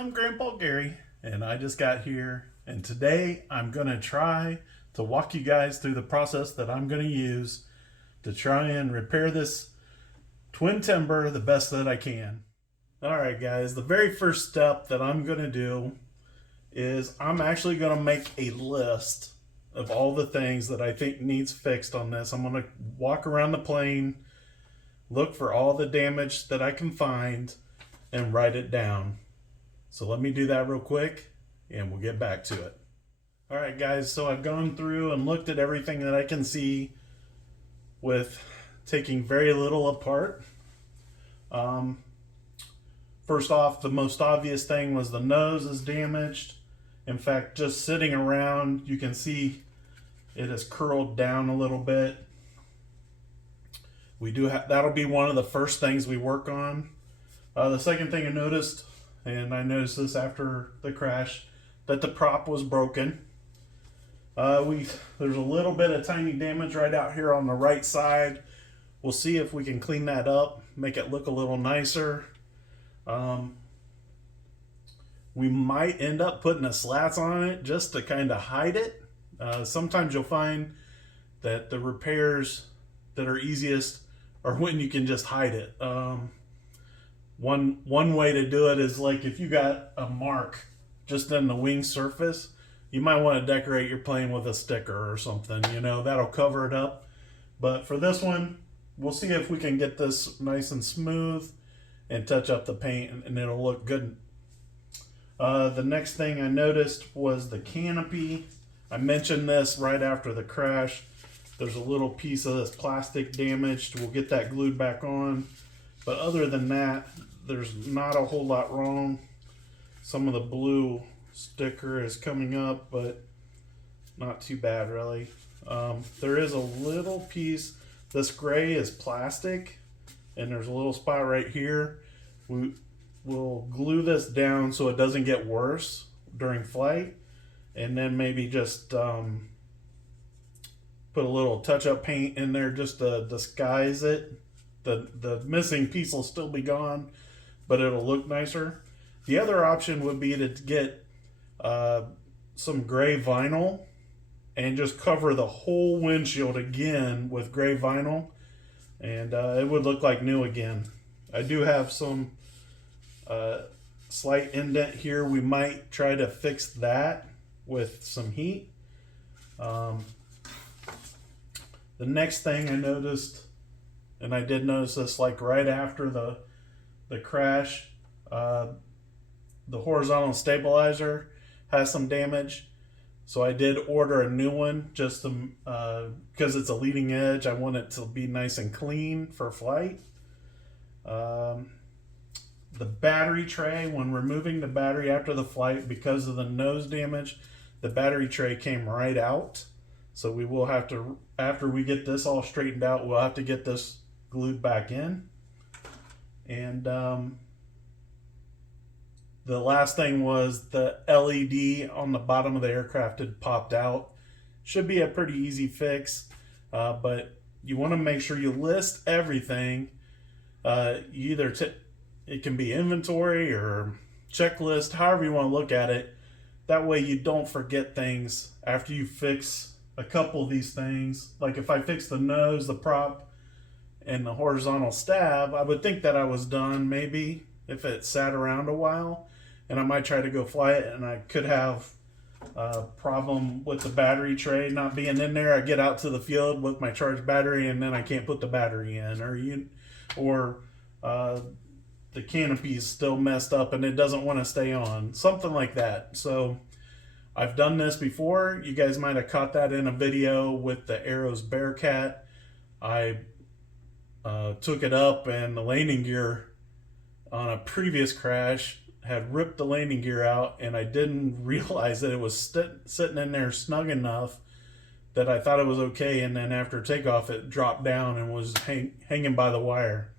I'm Grandpa Gary, and I just got here, and today I'm going to try to walk you guys through the process that I'm going to use to try and repair this twin timber the best that I can. Alright guys, the very first step that I'm going to do is I'm actually going to make a list of all the things that I think needs fixed on this. I'm going to walk around the plane, look for all the damage that I can find, and write it down. So let me do that real quick and we'll get back to it. Alright guys, so I've gone through and looked at everything that I can see with taking very little apart. First off, the most obvious thing was the nose is damaged. In fact, just sitting around, you can see it has curled down a little bit. That'll be one of the first things we work on. The second thing I noticed, and I noticed this after the crash, that the prop was broken. There's a little bit of tiny damage right out here on the right side. We'll see if we can clean that up, make it look a little nicer. We might end up putting a slats on it just to kind of hide it. Sometimes you'll find that the repairs that are easiest are when you can just hide it. One way to do it is, like, if you got a mark just in the wing surface, you might want to decorate your plane with a sticker or something, you know, that'll cover it up. But for this one, we'll see if we can get this nice and smooth and touch up the paint, and it'll look good. The next thing I noticed was the canopy. I mentioned this right after the crash. There's a little piece of this plastic damaged. We'll get that glued back on. But other than that, there's not a whole lot wrong. Some of the blue sticker is coming up, but not too bad really. There is a little piece. This gray is plastic, and there's a little spot right here. We'll glue this down so it doesn't get worse during flight, and then maybe just put a little touch-up paint in there just to disguise it. The missing piece will still be gone, but it'll look nicer. The other option would be to get some gray vinyl and just cover the whole windshield again with gray vinyl, and it would look like new again. I do have some slight indent here. We might try to fix that with some heat. The next thing I noticed, and I did notice this like right after the crash, the horizontal stabilizer has some damage. So I did order a new one just to, because it's a leading edge. I want it to be nice and clean for flight. The battery tray, when removing the battery after the flight, because of the nose damage, the battery tray came right out. So we will have to, after we get this all straightened out, we'll have to get this glued back in. And the last thing was the LED on the bottom of the aircraft had popped out. Should be a pretty easy fix, but you want to make sure you list everything. It can be inventory or checklist, however you want to look at it. That way you don't forget things after you fix a couple of these things. Like if I fix the nose, the prop, and the horizontal stab, I would think that I was done maybe if it sat around a while, and I might try to go fly it, and I could have a problem with the battery tray not being in there. I get out to the field with my charged battery, and then I can't put the battery in, or the canopy is still messed up and it doesn't want to stay on, something like that. So I've done this before. You guys might have caught that in a video with the Arrows Bearcat. I took it up, and the landing gear on a previous crash had ripped the landing gear out, and I didn't realize that it was sitting in there snug enough that I thought it was okay, and then after takeoff it dropped down and was hanging by the wire.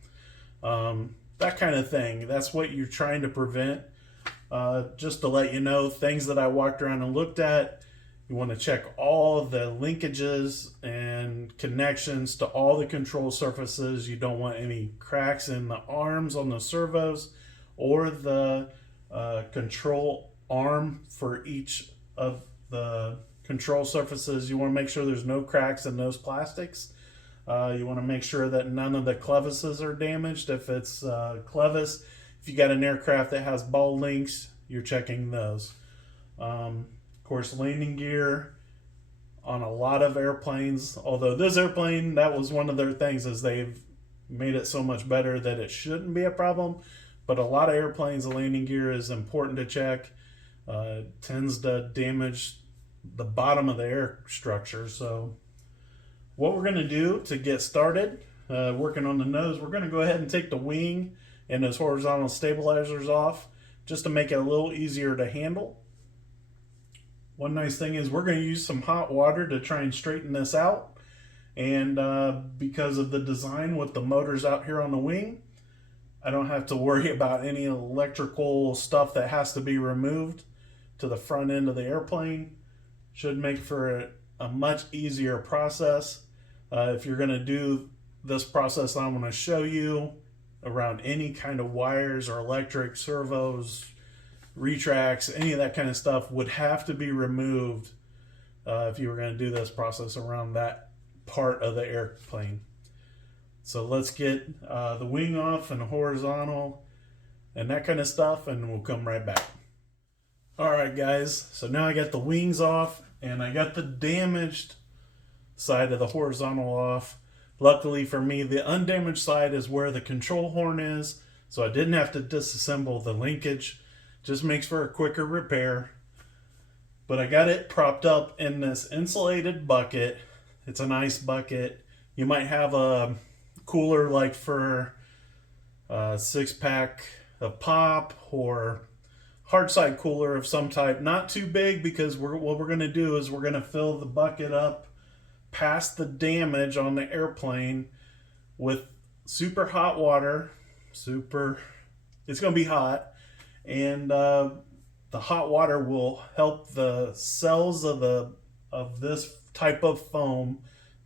That kind of thing. That's what you're trying to prevent. Just to let you know, things that I walked around and looked at, you want to check all the linkages and connections to all the control surfaces. You don't want any cracks in the arms on the servos or the control arm for each of the control surfaces. You want to make sure there's no cracks in those plastics. You want to make sure that none of the clevises are damaged. If it's clevis, if you got an aircraft that has ball links, you're checking those. Of course, landing gear on a lot of airplanes, although this airplane, that was one of their things, is they've made it so much better that it shouldn't be a problem. But a lot of airplanes, the landing gear is important to check. It tends to damage the bottom of the air structure. So what we're going to do to get started working on the nose, we're going to go ahead and take the wing and those horizontal stabilizers off just to make it a little easier to handle. One nice thing is we're going to use some hot water to try and straighten this out. And because of the design with the motors out here on the wing, I don't have to worry about any electrical stuff that has to be removed to the front end of the airplane. Should make for a much easier process. If you're going to do this process I'm going to show you around any kind of wires or electric servos, retracts, any of that kind of stuff would have to be removed if you were going to do this process around that part of the airplane. So let's get the wing off and the horizontal and that kind of stuff, and we'll come right back. Alright guys, so now I got the wings off and I got the damaged side of the horizontal off. Luckily for me, the undamaged side is where the control horn is, so I didn't have to disassemble the linkage. Just makes for a quicker repair. But I got it propped up in this insulated bucket. It's a nice bucket. You might have a cooler like for a 6-pack of pop or hard side cooler of some type. Not too big, because what we're going to do is we're going to fill the bucket up past the damage on the airplane with super hot water. It's going to be hot. And the hot water will help the cells of this type of foam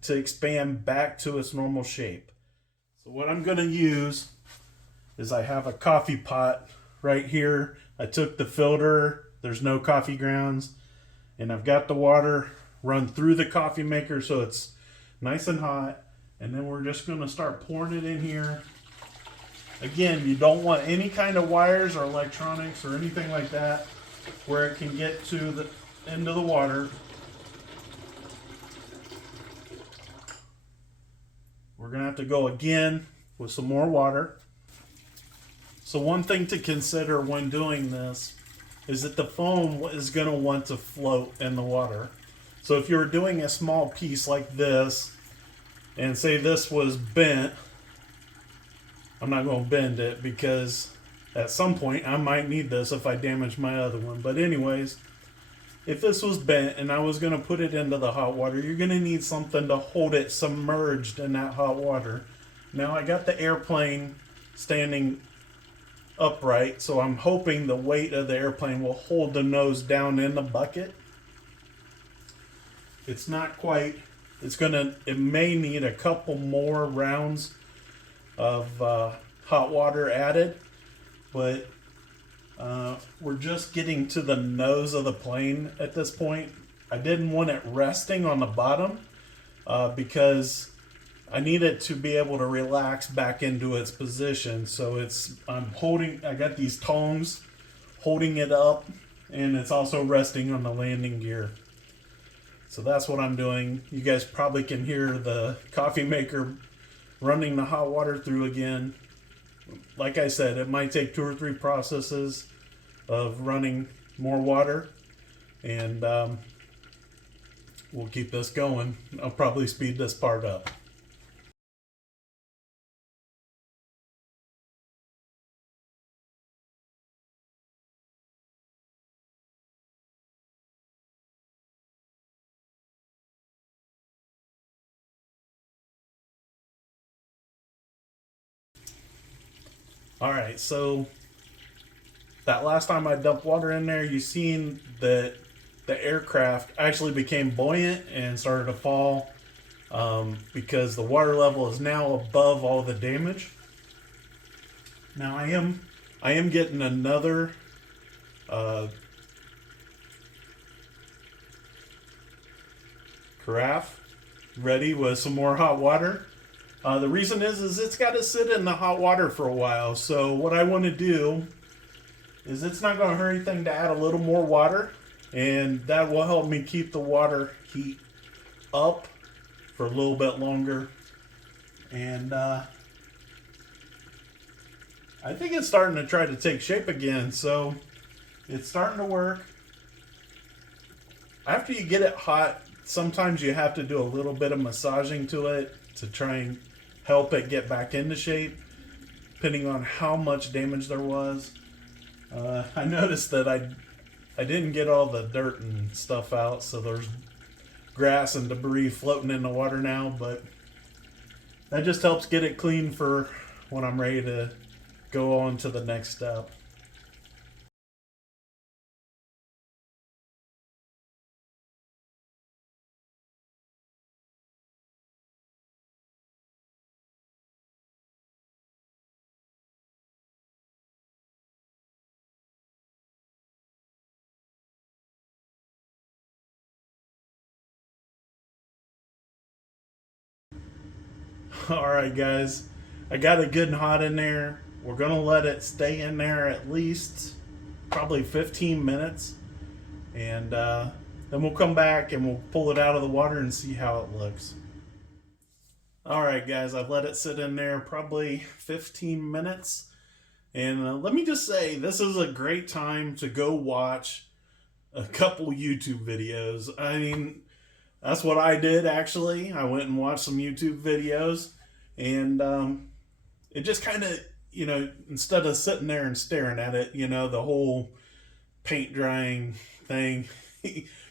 to expand back to its normal shape. So what I'm going to use is I have a coffee pot right here. I took the filter, there's no coffee grounds, and I've got the water run through the coffee maker so it's nice and hot. And then we're just going to start pouring it in here. Again, you don't want any kind of wires or electronics or anything like that where it can get to the end of the water. We're going to have to go again with some more water. So one thing to consider when doing this is that the foam is going to want to float in the water. So if you're doing a small piece like this, and say this was bent, I'm not going to bend it because at some point I might need this if I damage my other one. But anyways, if this was bent and I was going to put it into the hot water, you're going to need something to hold it submerged in that hot water. Now I got the airplane standing upright, so I'm hoping the weight of the airplane will hold the nose down in the bucket. It's not quite. It may need a couple more rounds of hot water added, but we're just getting to the nose of the plane at this point. I didn't want it resting on the bottom because I need it to be able to relax back into its position. So I got these tongs holding it up, and it's also resting on the landing gear. So that's what I'm doing. You guys probably can hear the coffee maker running the hot water through again. Like I said, it might take 2 or 3 processes of running more water, and we'll keep this going. I'll probably speed this part up. Alright, so that last time I dumped water in there, you seen that the aircraft actually became buoyant and started to fall because the water level is now above all the damage. Now I am getting another carafe ready with some more hot water. The reason is it's got to sit in the hot water for a while. So what I want to do is it's not going to hurt anything to add a little more water, and that will help me keep the water heat up for a little bit longer. And I think it's starting to try to take shape again, so it's starting to work. After you get it hot, sometimes you have to do a little bit of massaging to it to try and help it get back into shape, depending on how much damage there was. I noticed that I didn't get all the dirt and stuff out, so there's grass and debris floating in the water now, but that just helps get it clean for when I'm ready to go on to the next step. Alright guys, I got it good and hot in there. We're going to let it stay in there at least probably 15 minutes. And then we'll come back and we'll pull it out of the water and see how it looks. Alright guys, I've let it sit in there probably 15 minutes. And let me just say, this is a great time to go watch a couple YouTube videos. I mean, that's what I did actually. I went and watched some YouTube videos, and it just kind of, you know, instead of sitting there and staring at it, you know, the whole paint drying thing,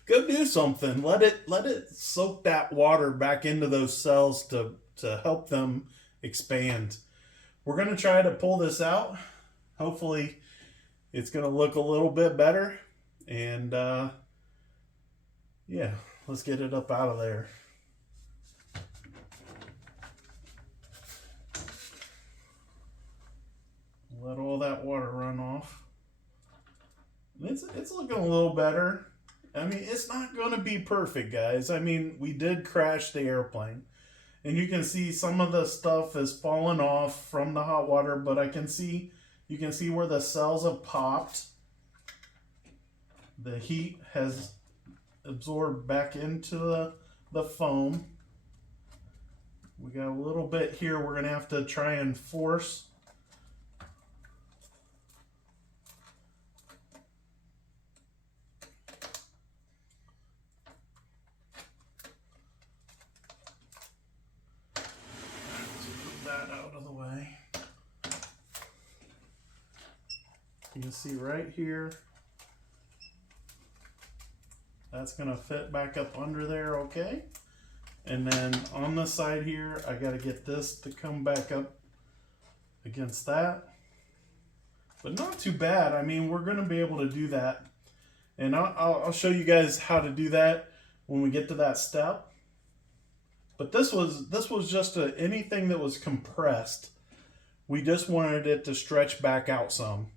go do something. Let it soak that water back into those cells to help them expand. We're going to try to pull this out. Hopefully it's going to look a little bit better, and yeah, let's get it up out of there. Let all that water run off. It's looking a little better. I mean, it's not going to be perfect, guys. I mean, we did crash the airplane. And you can see some of the stuff is falling off from the hot water, but you can see where the cells have popped. The heat has absorbed back into the foam. We got a little bit here we're going to have to try and force. That out of the way. You can see right here, that's gonna fit back up under there, okay? And then on the side here, I gotta get this to come back up against that. But not too bad. I mean, we're gonna be able to do that. And I'll show you guys how to do that when we get to that step. But this was just anything that was compressed. We just wanted it to stretch back out some.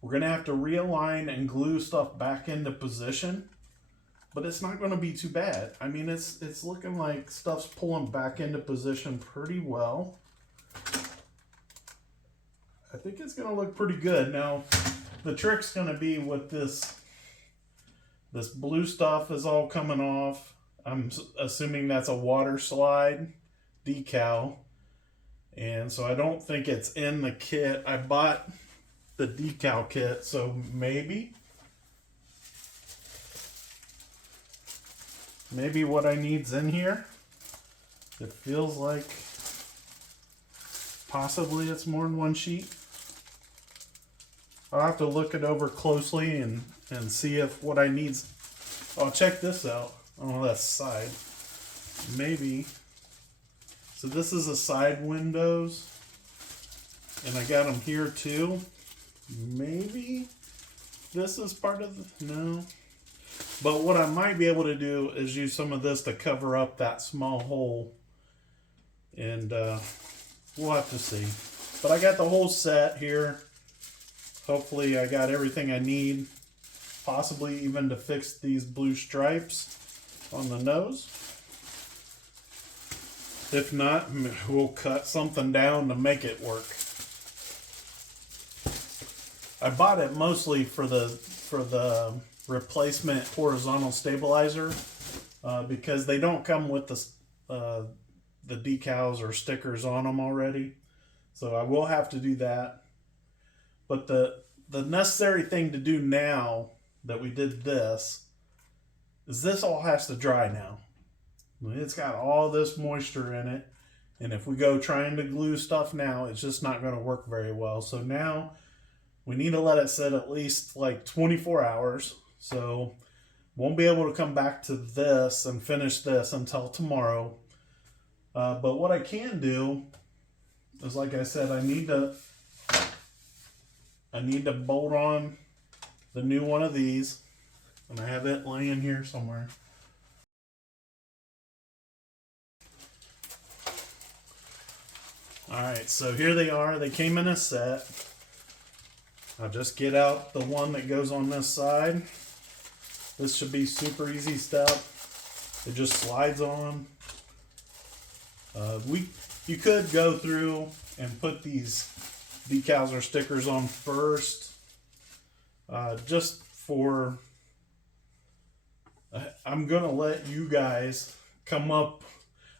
We're going to have to realign and glue stuff back into position. But it's not going to be too bad. I mean, it's looking like stuff's pulling back into position pretty well. I think it's going to look pretty good. Now, the trick's going to be with this blue stuff is all coming off. I'm assuming that's a water slide decal. And so I don't think it's in the kit. I bought the decal kit, so maybe what I need's in here. It feels like possibly it's more than one sheet. I'll have to look it over closely and see if what I need's. Oh, check this out. Oh, that's side. Maybe. So this is the side windows. And I got them here too. Maybe this is part of the... No. But what I might be able to do is use some of this to cover up that small hole. And we'll have to see. But I got the whole set here. Hopefully I got everything I need. possibly even to fix these blue stripes on the nose. If not, we'll cut something down to make it work. I bought it mostly for the replacement horizontal stabilizer because they don't come with the decals or stickers on them already. So I will have to do that. But the necessary thing to do now that we did this is this all has to dry now. It's got all this moisture in it, and if we go trying to glue stuff now, it's just not going to work very well. So now we need to let it sit at least like 24 hours. So won't be able to come back to this and finish this until tomorrow. But what I can do is, like I said, I need to bolt on the new one of these, and I have it laying here somewhere. Alright, so here they are. They came in a set. I'll just get out the one that goes on this side. This should be super easy step. It just slides on. You could go through and put these decals or stickers on first. Just for... I'm going to let you guys come up.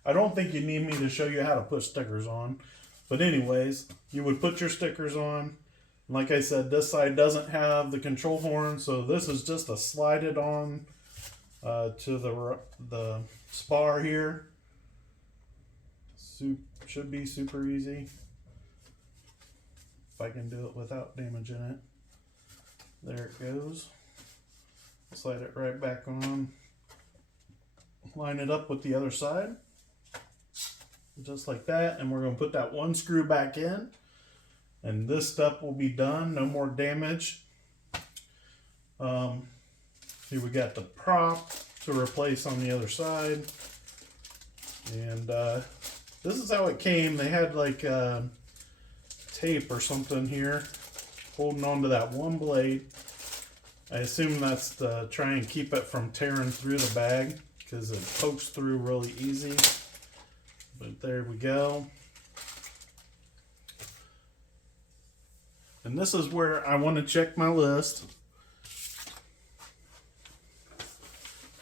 I don't think you need me to show you how to put stickers on. But anyways, you would put your stickers on. Like I said, this side doesn't have the control horn, so this is just a slide it on to the spar here. Should be super easy. If I can do it without damaging it. There it goes. Slide it right back on. Line it up with the other side. Just like that, and we're going to put that one screw back in, and this step will be done. No more damage. Here we got the prop to replace on the other side, and this is how it came. They had like tape or something here holding on to that one blade. I assume that's to try and keep it from tearing through the bag because it pokes through really easy. But there we go. And this is where I want to check my list.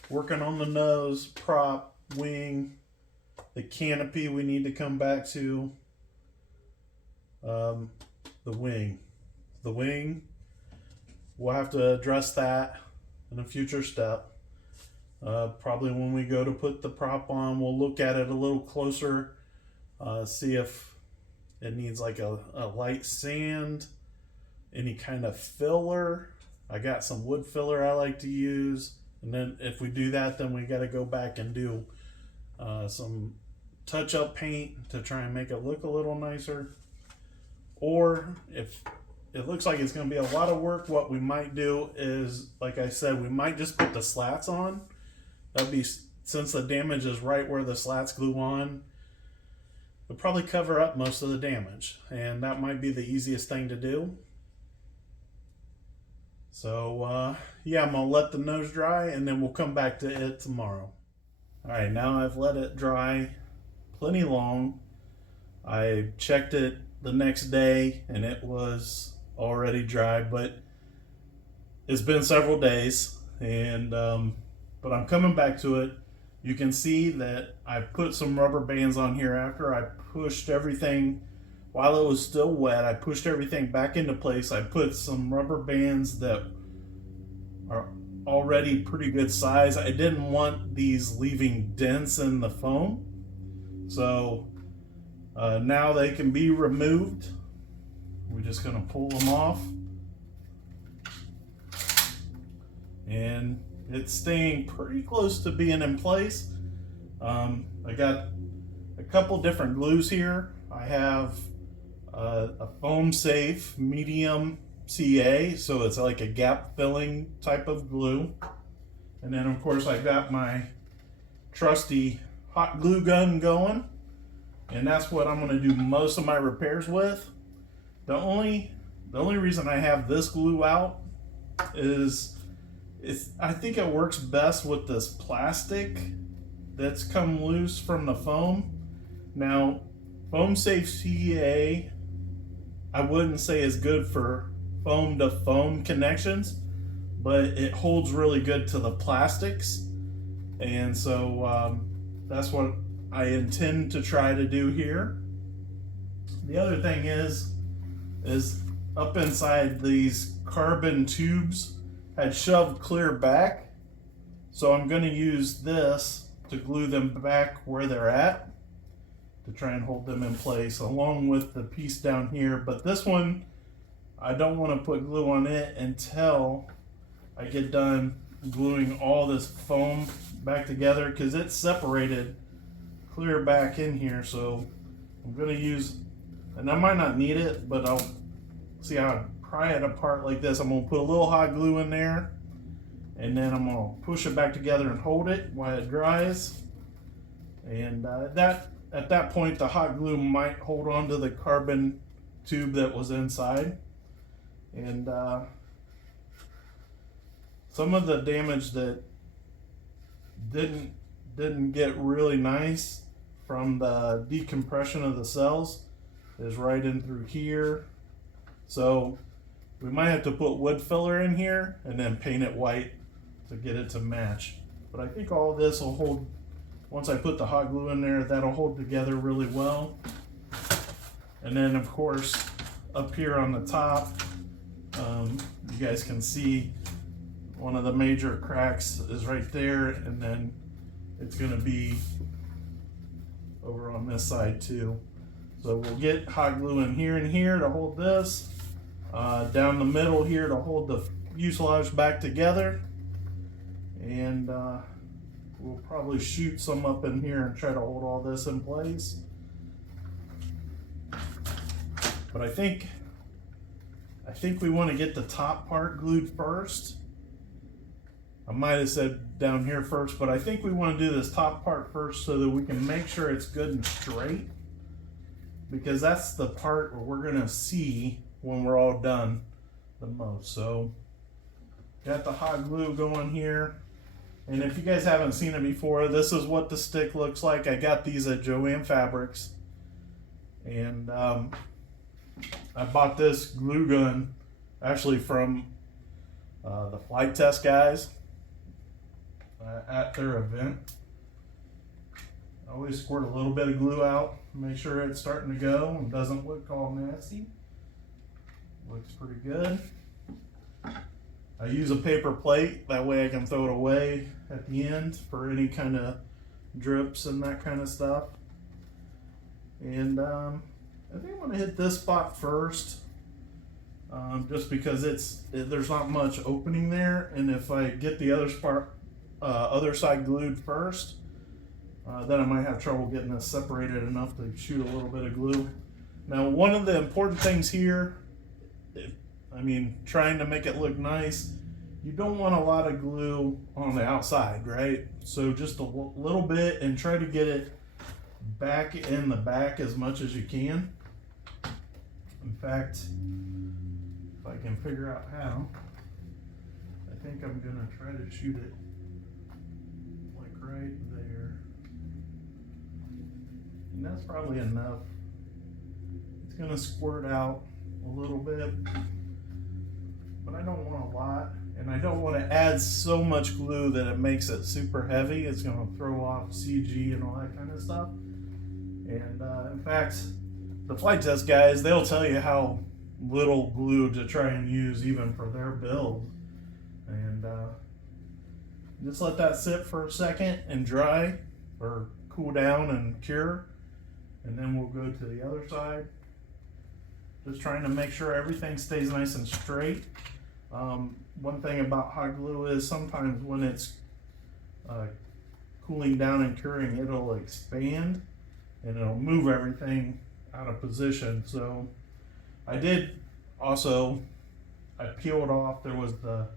Working on the nose, prop, wing, the canopy we need to come back to. The wing. The wing, we'll have to address that in a future step. Probably when we go to put the prop on, we'll look at it a little closer, see if it needs like a light sand, any kind of filler. I got some wood filler I like to use, and then if we do that, then we got to go back and do some touch-up paint to try and make it look a little nicer. Or if it looks like it's going to be a lot of work, what we might do is, like I said, we might just put the slats on. That'd be, since the damage is right where the slats glue on, it'll probably cover up most of the damage, and that might be the easiest thing to do. So yeah, I'm gonna let the nose dry, and then we'll come back to it tomorrow. All right, now I've let it dry plenty long. I checked it the next day and it was already dry, but it's been several days, and but I'm coming back to it. You can see that I put some rubber bands on here after I pushed everything while it was still wet. I pushed everything back into place. I put some rubber bands that are already pretty good size. I didn't want these leaving dents in the foam, so now they can be removed. We're just going to pull them off, and it's staying pretty close to being in place. I got a couple different glues here. I have a foam safe medium CA, so it's like a gap filling type of glue. And then of course I got my trusty hot glue gun going, and that's what I'm going to do most of my repairs with. The only reason I have this glue out is I think it works best with this plastic that's come loose from the foam. Now, foam safe CA, I wouldn't say is good for foam to foam connections, but it holds really good to the plastics. And so that's what I intend to try to do here. The other thing is up inside these carbon tubes had shoved clear back. So I'm going to use this to glue them back where they're at to try and hold them in place along with the piece down here. But this one, I don't want to put glue on it until I get done gluing all this foam back together, because it's separated clear back in here. So I'm going to use, and I might not need it, but I'll see how I pry it apart like this. I'm going to put a little hot glue in there, and then I'm going to push it back together and hold it while it dries. And at that point, the hot glue might hold on to the carbon tube that was inside. And some of the damage that didn't get really nice from the decompression of the cells is right in through here. So we might have to put wood filler in here and then paint it white to get it to match. But I think all this will hold, once I put the hot glue in there, that'll hold together really well. And then of course, up here on the top, you guys can see one of the major cracks is right there, and then it's going to be over on this side too. So we'll get hot glue in here and here to hold this, down the middle here to hold the fuselage back together, and we'll probably shoot some up in here and try to hold all this in place. But I think we want to get the top part glued first. I might have said down here first, but I think we want to do this top part first so that we can make sure it's good and straight, because that's the part where we're going to see when we're all done the most. So got the hot glue going here, and if you guys haven't seen it before, this is what the stick looks like. I got these at Joann Fabrics, and I bought this glue gun actually from the flight test guys at their event. I always squirt a little bit of glue out, make sure it's starting to go and doesn't look all nasty. Looks pretty good. I use a paper plate, that way I can throw it away at the end for any kind of drips and that kind of stuff. And I think I'm going to hit this spot first, just because there's not much opening there, and if I get the other side glued first, then I might have trouble getting this separated enough to shoot a little bit of glue. Now, one of the important things here, trying to make it look nice, you don't want a lot of glue on the outside, right? So just a little bit, and try to get it back in the back as much as you can. In fact, if I can figure out how, I think I'm gonna try to shoot it like right there. And that's probably enough. It's gonna squirt out a little bit, but I don't want a lot, and I don't want to add so much glue that it makes it super heavy. It's gonna throw off CG and all that kind of stuff. And in fact, the flight test guys, they'll tell you how little glue to try and use even for their build. And just let that sit for a second and dry or cool down and cure, and then we'll go to the other side. Just trying to make sure everything stays nice and straight. One thing about hot glue is sometimes when it's cooling down and curing, it'll expand and it'll move everything out of position. So I peeled off, there was the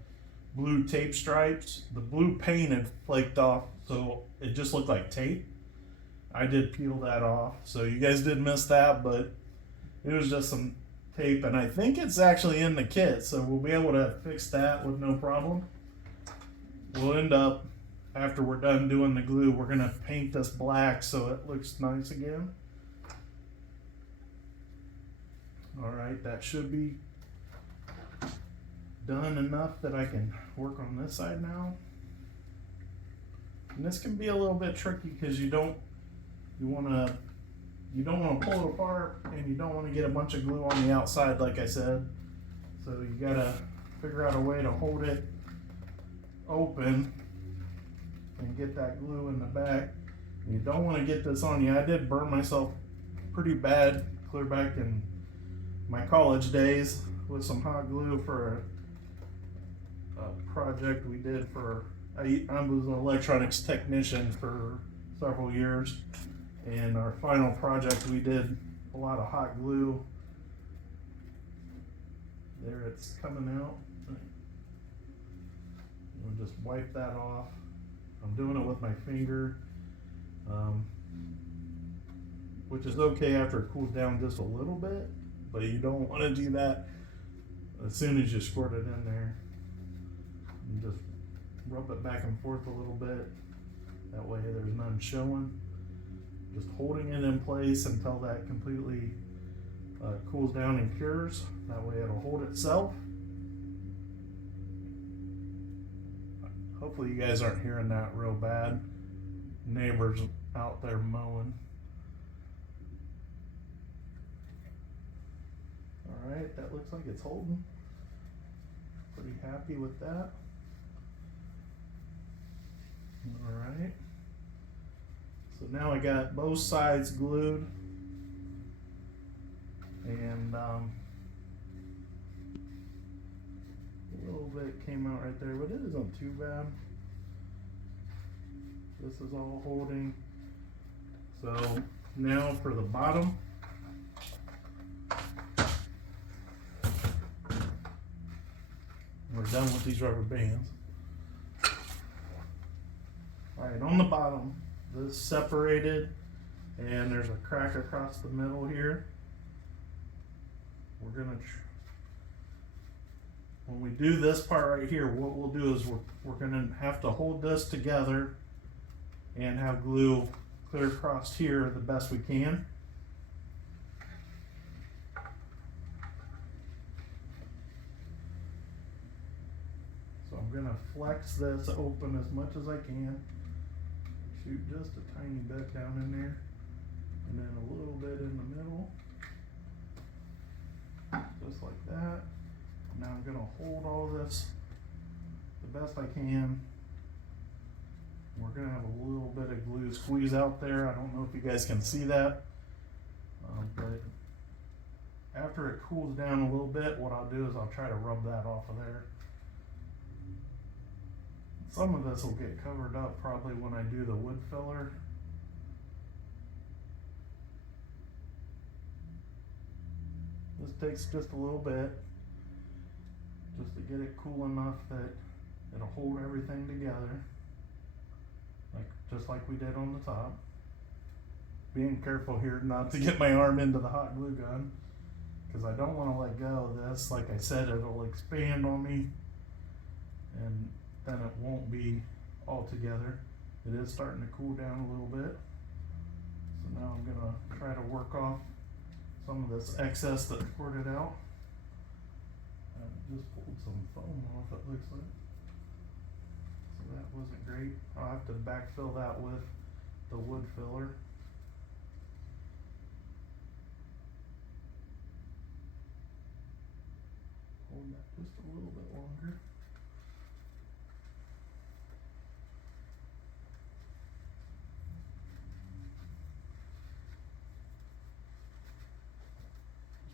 blue tape stripes. The blue paint had flaked off, so it just looked like tape. I did peel that off, so you guys did miss that, but it was just some tape, and I think it's actually in the kit, so we'll be able to fix that with no problem. we'll end up, after we're done doing the glue, we're gonna paint this black so it looks nice again. All right, that should be done enough that I can work on this side now. And this can be a little bit tricky because you don't want to pull it apart, and you don't want to get a bunch of glue on the outside, like I said. So you gotta figure out a way to hold it open and get that glue in the back. You don't want to get this on you. I did burn myself pretty bad clear back in my college days with some hot glue for a project we did for, I was an electronics technician for several years, and our final project we did a lot of hot glue. There, it's coming out. We'll just wipe that off. I'm doing it with my finger, which is okay after it cools down just a little bit, but you don't want to do that as soon as you squirt it in there. And just rub it back and forth a little bit. That way there's none showing. Just holding it in place until that completely cools down and cures. That way it'll hold itself. Hopefully you guys aren't hearing that real bad. Neighbors out there mowing. All right, that looks like it's holding. Pretty happy with that. All right. So now I got both sides glued, and a little bit came out right there, but it isn't too bad. This is all holding. So now for the bottom. We're done with these rubber bands. All right, on the bottom, this is separated, and there's a crack across the middle here. We're gonna, when we do this part right here, what we'll do is we're gonna have to hold this together and have glue clear across here the best we can. So I'm gonna flex this open as much as I can. Shoot just a tiny bit down in there, and then a little bit in the middle, just like that. Now I'm gonna hold all this the best I can. We're gonna have a little bit of glue squeeze out there. I don't know if you guys can see that, but after it cools down a little bit, what I'll do is I'll try to rub that off of there. Some of this will get covered up probably when I do the wood filler. This takes just a little bit, just to get it cool enough that it'll hold everything together, just like we did on the top. Being careful here not to get my arm into the hot glue gun, because I don't want to let go of this. Like I said, it'll expand on me, and then it won't be all together. It is starting to cool down a little bit. So now I'm gonna try to work off some of this excess that squirted out. I just pulled some foam off, it looks like. So that wasn't great. I'll have to backfill that with the wood filler. Hold that just a little bit longer.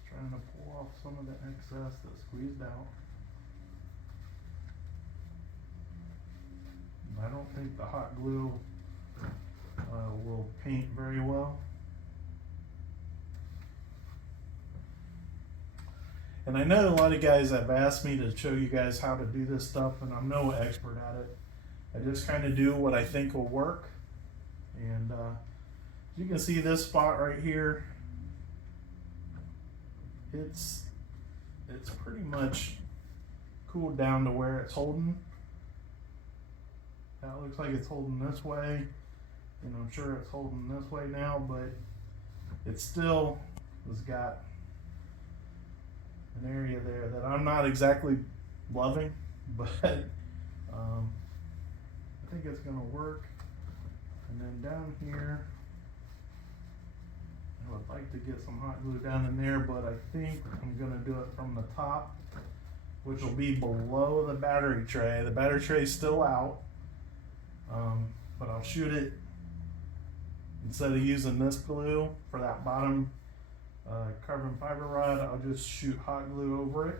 Trying to pull off some of the excess that squeezed out. I don't think the hot glue will paint very well. And I know a lot of guys have asked me to show you guys how to do this stuff, and I'm no expert at it. I just kind of do what I think will work. And you can see this spot right here. It's pretty much cooled down to where it's holding. that looks like it's holding this way, and I'm sure it's holding this way now, but it still has got an area there that I'm not exactly loving, but I think it's gonna work. And then down here, I would like to get some hot glue down in there, but I think I'm gonna do it from the top, which will be below the battery tray. The battery tray is still out, but I'll shoot it, instead of using this glue for that bottom carbon fiber rod, I'll just shoot hot glue over it.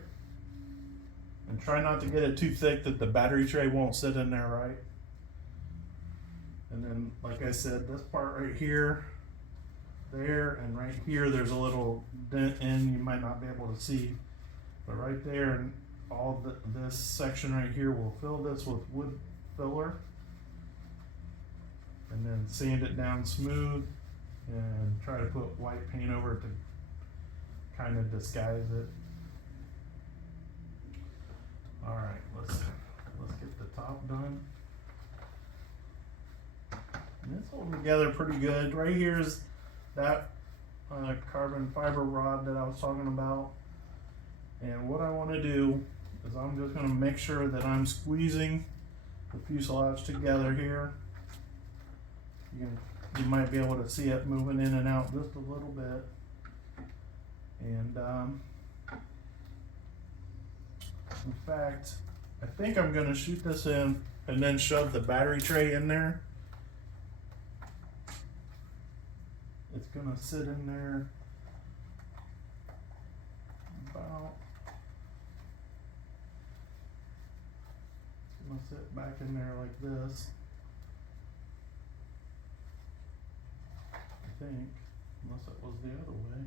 And try not to get it too thick that the battery tray won't sit in there right. And then, like I said, this part right here, there, and right here, there's a little dent in, you might not be able to see, but right there, and all this section right here, will fill this with wood filler, and then sand it down smooth, and try to put white paint over it to kind of disguise it. All right, let's get the top done. And it's holding together pretty good. Right here's that carbon fiber rod that I was talking about. And what I want to do is I'm just going to make sure that I'm squeezing the fuselage together here. You might be able to see it moving in and out just a little bit. And in fact, I think I'm going to shoot this in and then shove the battery tray in there. It's going to sit in there about, it's going to sit back in there like this, I think, unless it was the other way.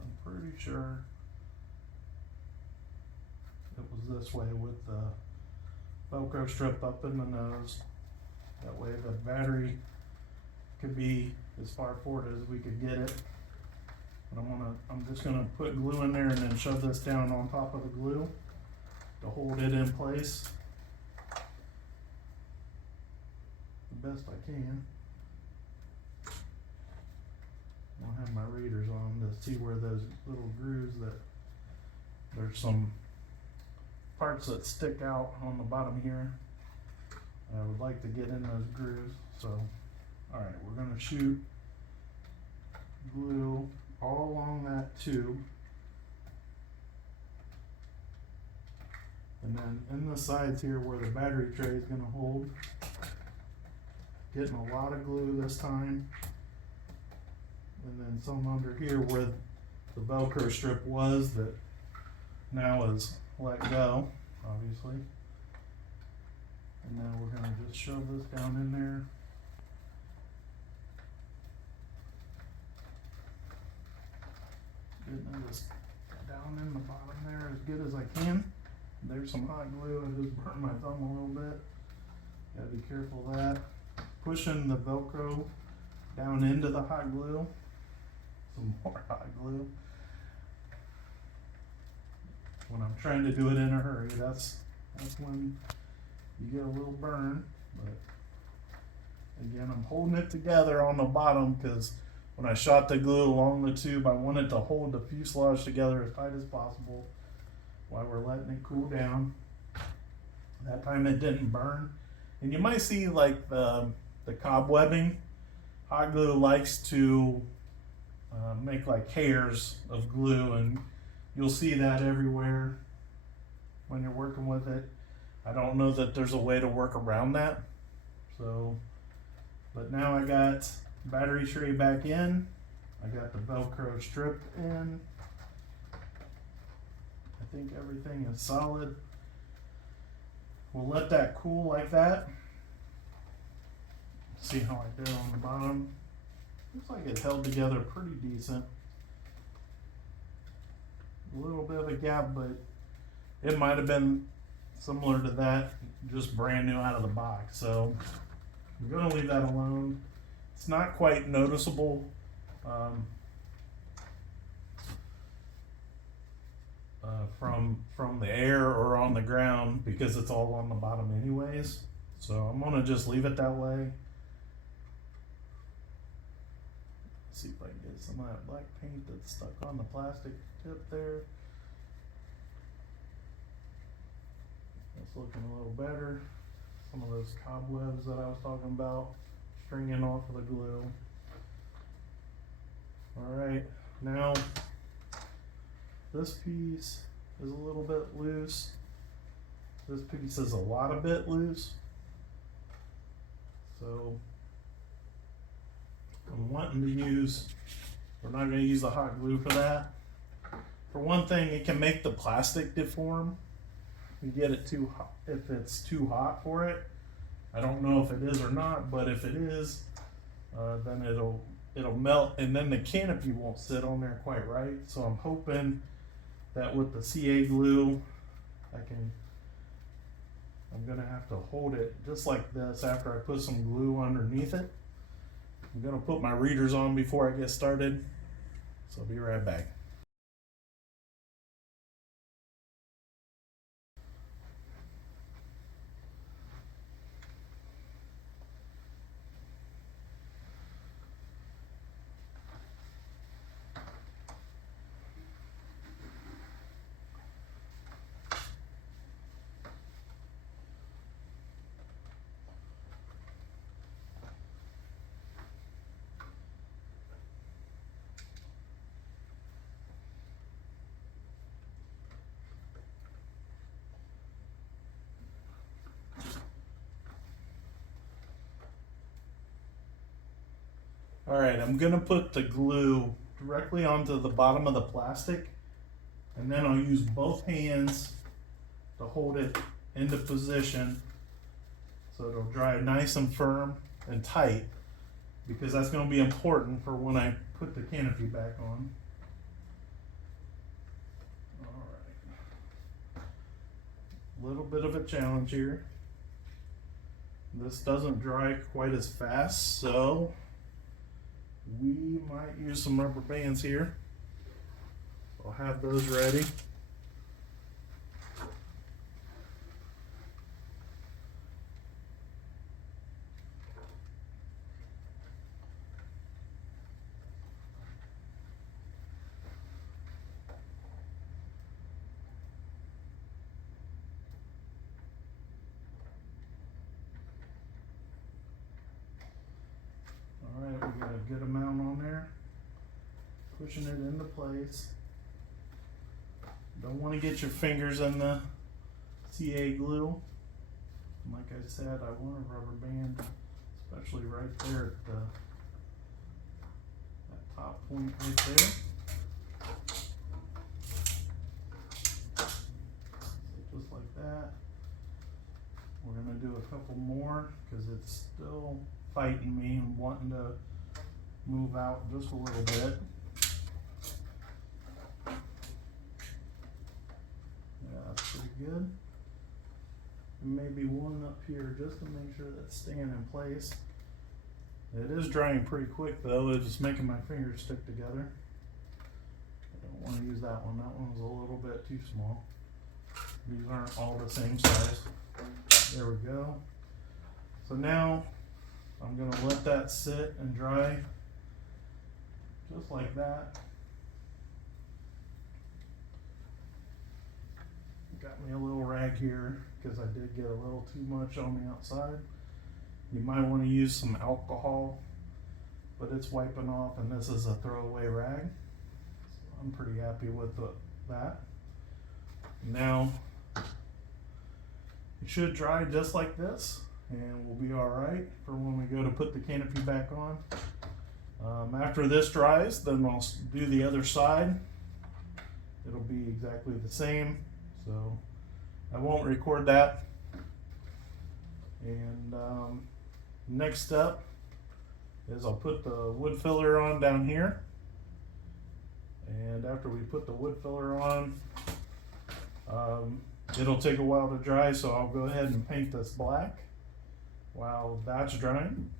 I'm pretty sure it was this way with the Velcro strip up in the nose. That way the battery could be as far forward as we could get it. But I'm just gonna put glue in there and then shove this down on top of the glue to hold it in place the best I can. I'll have my readers on to see where those little grooves that there's some parts that stick out on the bottom here. I would like to get in those grooves. So, all right, we're gonna shoot glue all along that tube. And then in the sides here where the battery tray is gonna hold, getting a lot of glue this time. And then some under here where the Velcro strip was that now is let go, obviously. And now we're gonna just shove this down in there. Getting this down in the bottom there as good as I can. There's some hot glue. I just burned my thumb a little bit. Gotta be careful of that. Pushing the Velcro down into the hot glue. Some more hot glue. When I'm trying to do it in a hurry, that's when you get a little burn. But again, I'm holding it together on the bottom because when I shot the glue along the tube, I wanted to hold the fuselage together as tight as possible while we're letting it cool down. That time it didn't burn. And you might see like the cobwebbing. Hot glue likes to make like hairs of glue, and you'll see that everywhere when you're working with it. I don't know that there's a way to work around that. So, but now I got battery tray back in. I got the Velcro stripped in. I think everything is solid. We'll let that cool like that. See how I did on the bottom. Looks like it held together pretty decent. A little bit of a gap, but it might have been similar to that, just brand new out of the box. So I'm gonna leave that alone. It's not quite noticeable from the air or on the ground because it's all on the bottom anyways. So I'm gonna just leave it that way. See if I can get some of that black paint that's stuck on the plastic tip there. That's looking a little better. Some of those cobwebs that I was talking about stringing off of the glue. Alright, now this piece is a little bit loose. This piece is a lot of bit loose. So I'm wanting to use, we're not going to use the hot glue for that. For one thing, it can make the plastic deform. You get it too hot, if it's too hot for it. I don't know if it is or not, but if it is, then it'll melt, and then the canopy won't sit on there quite right. So I'm hoping that with the CA glue, I'm gonna have to hold it just like this after I put some glue underneath it. I'm gonna put my readers on before I get started, so I'll be right back. All right, I'm gonna put the glue directly onto the bottom of the plastic, and then I'll use both hands to hold it into position so it'll dry nice and firm and tight, because that's gonna be important for when I put the canopy back on. All right, a little bit of a challenge here. This doesn't dry quite as fast, so we might use some rubber bands here. I'll have those ready. Alright, we got a good amount on there. Pushing it into place. Don't want to get your fingers in the CA glue. Like I said, I want a rubber band, especially right there at that top point right there. So just like that. We're going to do a couple more because it's still fighting me and wanting to move out just a little bit. Yeah, that's pretty good. And maybe one up here just to make sure that's staying in place. It is drying pretty quick though, it's just making my fingers stick together. I don't want to use that one. That one's a little bit too small. These aren't all the same size. There we go. So now I'm going to let that sit and dry just like that. Got me a little rag here because I did get a little too much on the outside. You might want to use some alcohol, but it's wiping off, and this is a throwaway rag. So I'm pretty happy with that. Now it should dry just like this, and we'll be all right for when we go to put the canopy back on. After this dries, then I'll do the other side. It'll be exactly the same, so I won't record that. And next step is I'll put the wood filler on down here. And after we put the wood filler on, it'll take a while to dry, so I'll go ahead and paint this black while that's drying.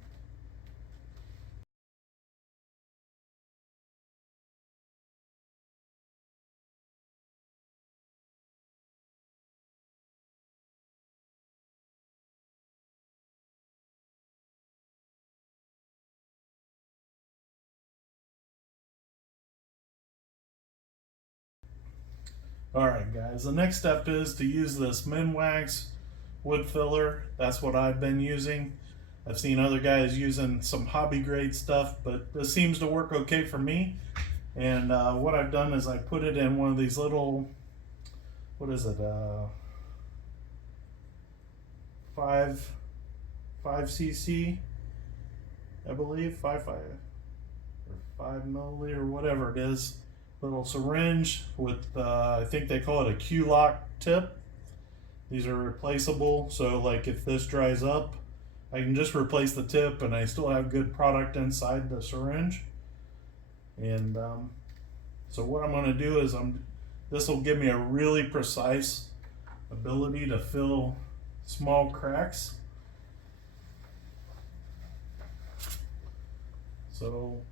Alright guys, the next step is to use this Minwax wood filler. That's what I've been using. I've seen other guys using some hobby grade stuff, but this seems to work okay for me. And what I've done is I put it in one of these little, what is it, 5cc, I believe, 5 milliliter, whatever it is, little syringe with I think they call it a Q-lock tip. These are replaceable, so like if this dries up, I can just replace the tip and I still have good product inside the syringe. And so what I'm going to do is this will give me a really precise ability to fill small cracks. So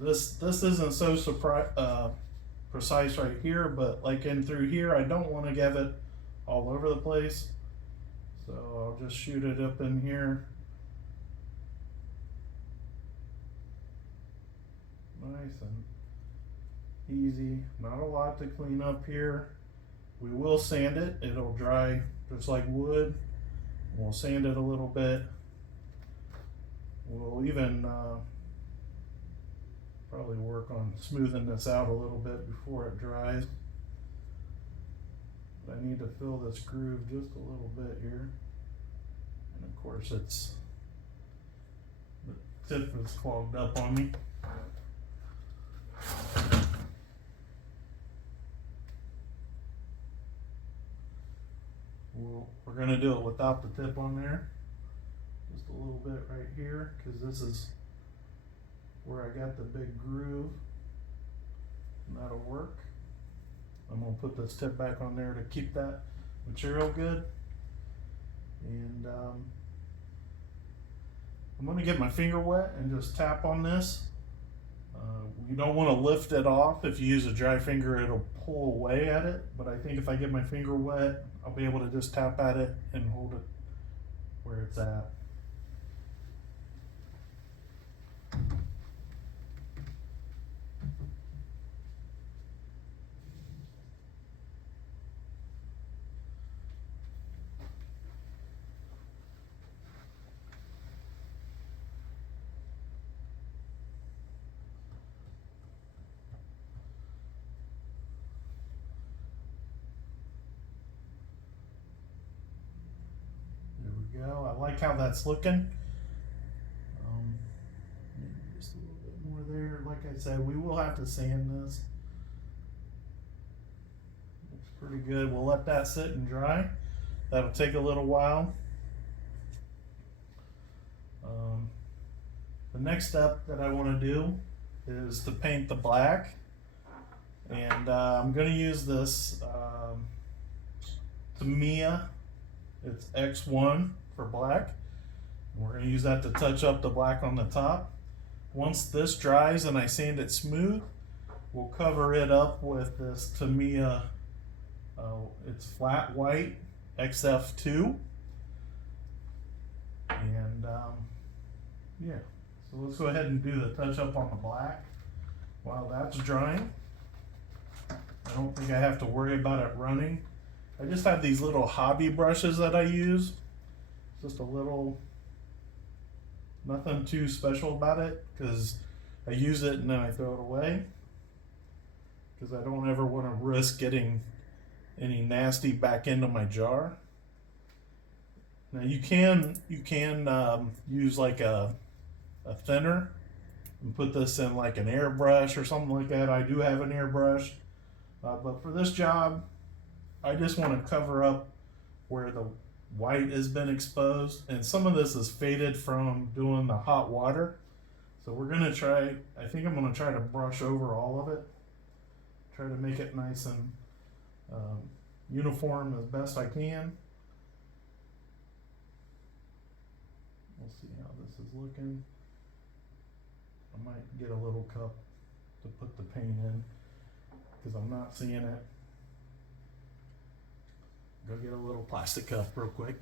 this isn't so precise right here, but like in through here, I don't want to give it all over the place. So I'll just shoot it up in here. Nice and easy, not a lot to clean up here. We will sand it, it'll dry just like wood. We'll sand it a little bit. We'll even probably work on smoothing this out a little bit before it dries. But I need to fill this groove just a little bit here. And of course the tip is clogged up on me. We're going to do it without the tip on there. Just a little bit right here, because this is where I got the big groove. And that'll work. I'm going to put this tip back on there to keep that material good. And I'm going to get my finger wet and just tap on this. You don't want to lift it off. If you use a dry finger, it'll pull away at it. But I think if I get my finger wet, I'll be able to just tap at it and hold it where it's at. Go. I like how that's looking. Just a little bit more there. Like I said, we will have to sand this. Looks pretty good. We'll let that sit and dry. That'll take a little while. The next step that I want to do is to paint the black. And I'm going to use this Tamiya. It's X1 for black. We're going to use that to touch up the black on the top. Once this dries and I sand it smooth, we'll cover it up with this Tamiya, it's flat white XF2. And yeah, so let's go ahead and do the touch up on the black while that's drying. I don't think I have to worry about it running. I just have these little hobby brushes that I use. Just a little, nothing too special about it, because I use it and then I throw it away. Because I don't ever want to risk getting any nasty back into my jar. Now you can use like a thinner and put this in like an airbrush or something like that. I do have an airbrush, but for this job, I just want to cover up where the white has been exposed, and some of this is faded from doing the hot water. So we're going to try, I think I'm going to try to brush over all of it. Try to make it nice and uniform as best I can. We'll see how this is looking. I might get a little cup to put the paint in, because I'm not seeing it. Go get a little plastic cup real quick.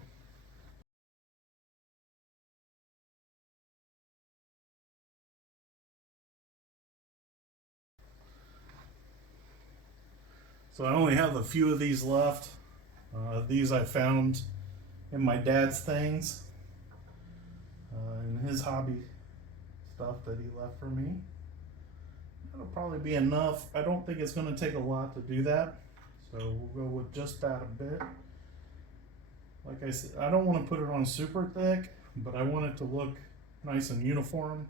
So So I only have a few of these left. These I found in my dad's things, in his hobby stuff that he left for me. That'll probably be enough. I don't think it's going to take a lot to do that, so we'll go with just that a bit. Like I said, I don't want to put it on super thick, but I want it to look nice and uniform.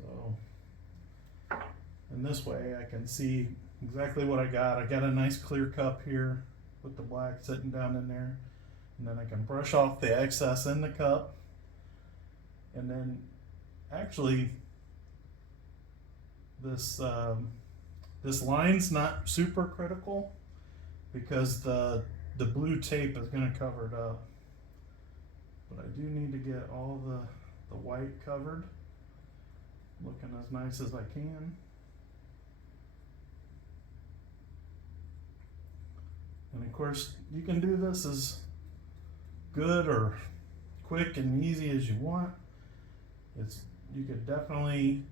So, and this way I can see exactly what I got. I got a nice clear cup here with the black sitting down in there, and then I can brush off the excess in the cup. And then actually this line's not super critical because the blue tape is going to cover it up, but I do need to get all the white covered, looking as nice as I can. And of course, you can do this as good or quick and easy as you want. You could definitely,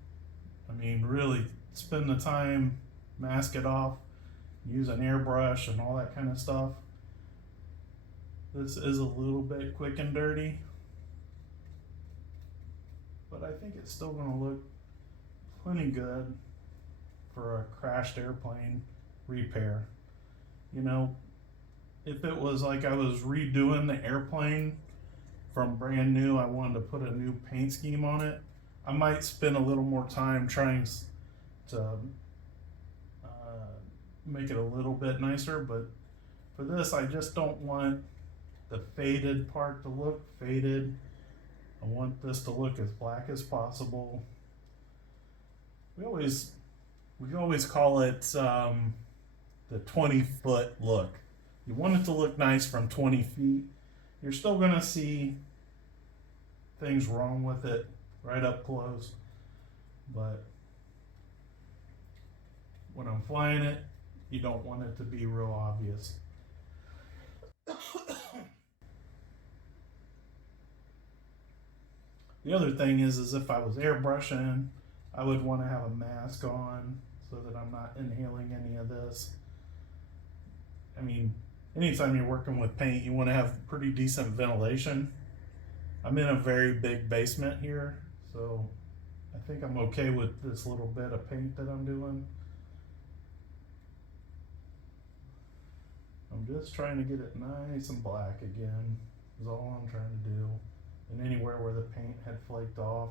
I mean, really spend the time, mask it off, use an airbrush and all that kind of stuff. This is a little bit quick and dirty, but I think it's still going to look plenty good for a crashed airplane repair. You know, if it was like I was redoing the airplane from brand new, I wanted to put a new paint scheme on it, I might spend a little more time trying to make it a little bit nicer. But for this, I just don't want the faded part to look faded. I want this to look as black as possible. We always call it the 20-foot look. You want it to look nice from 20 feet. You're still gonna see things wrong with it right up close, but when I'm flying it, you don't want it to be real obvious. The other thing is if I was airbrushing, I would want to have a mask on so that I'm not inhaling any of this. I mean, anytime you're working with paint, you want to have pretty decent ventilation. I'm in a very big basement here, so I think I'm okay with this little bit of paint that I'm doing. I'm just trying to get it nice and black again, is all I'm trying to do. And anywhere where the paint had flaked off.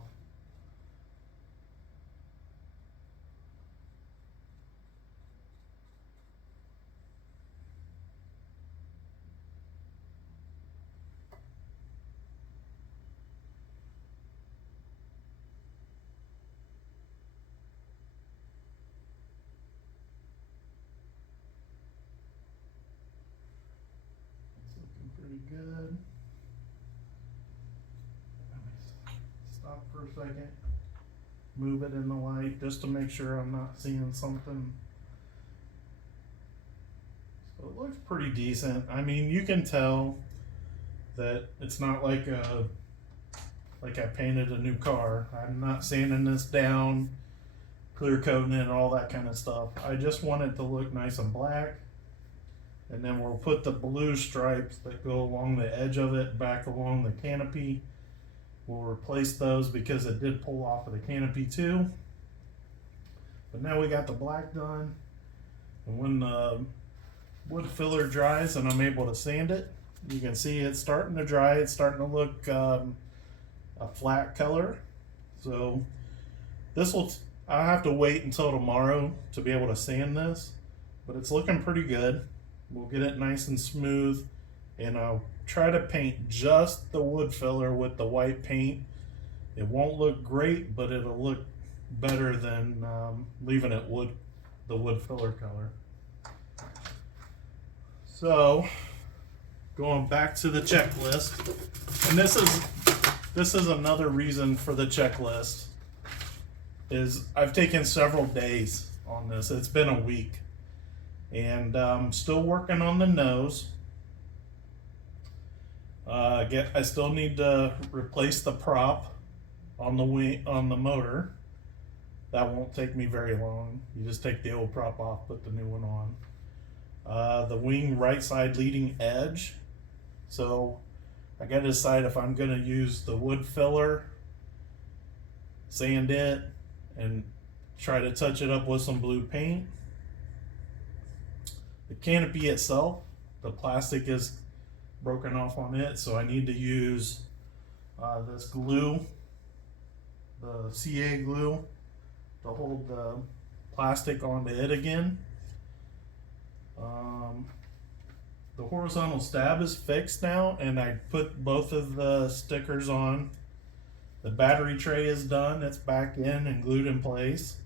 It's looking pretty good. Stop for a second, move it in the light just to make sure I'm not seeing something. So it looks pretty decent. I mean, you can tell that it's not like I painted a new car. I'm not sanding this down, clear coating it and all that kind of stuff. I just want it to look nice and black, and then we'll put the blue stripes that go along the edge of it back along the canopy. We'll replace those because it did pull off of the canopy too. But now we got the black done. And when the wood filler dries and I'm able to sand it, you can see it's starting to dry. It's starting to look a flat color. So I'll have to wait until tomorrow to be able to sand this, but it's looking pretty good. We'll get it nice and smooth, and I'll try to paint just the wood filler with the white paint. It won't look great, but it'll look better than leaving it the wood filler color. So going back to the checklist, and this is another reason for the checklist, is I've taken several days on this. It's been a week, and I'm still working on the nose. I still need to replace the prop on the motor, That won't take me very long. You just take the old prop off, put the new one on. The wing right side leading edge. So I gotta decide if I'm gonna use the wood filler, sand it, and try to touch it up with some blue paint. The canopy itself, the plastic is broken off on it, so I need to use this glue, the CA glue, to hold the plastic onto it again. The horizontal stab is fixed now, and I put both of the stickers on. The battery tray is done, it's back in and glued in place.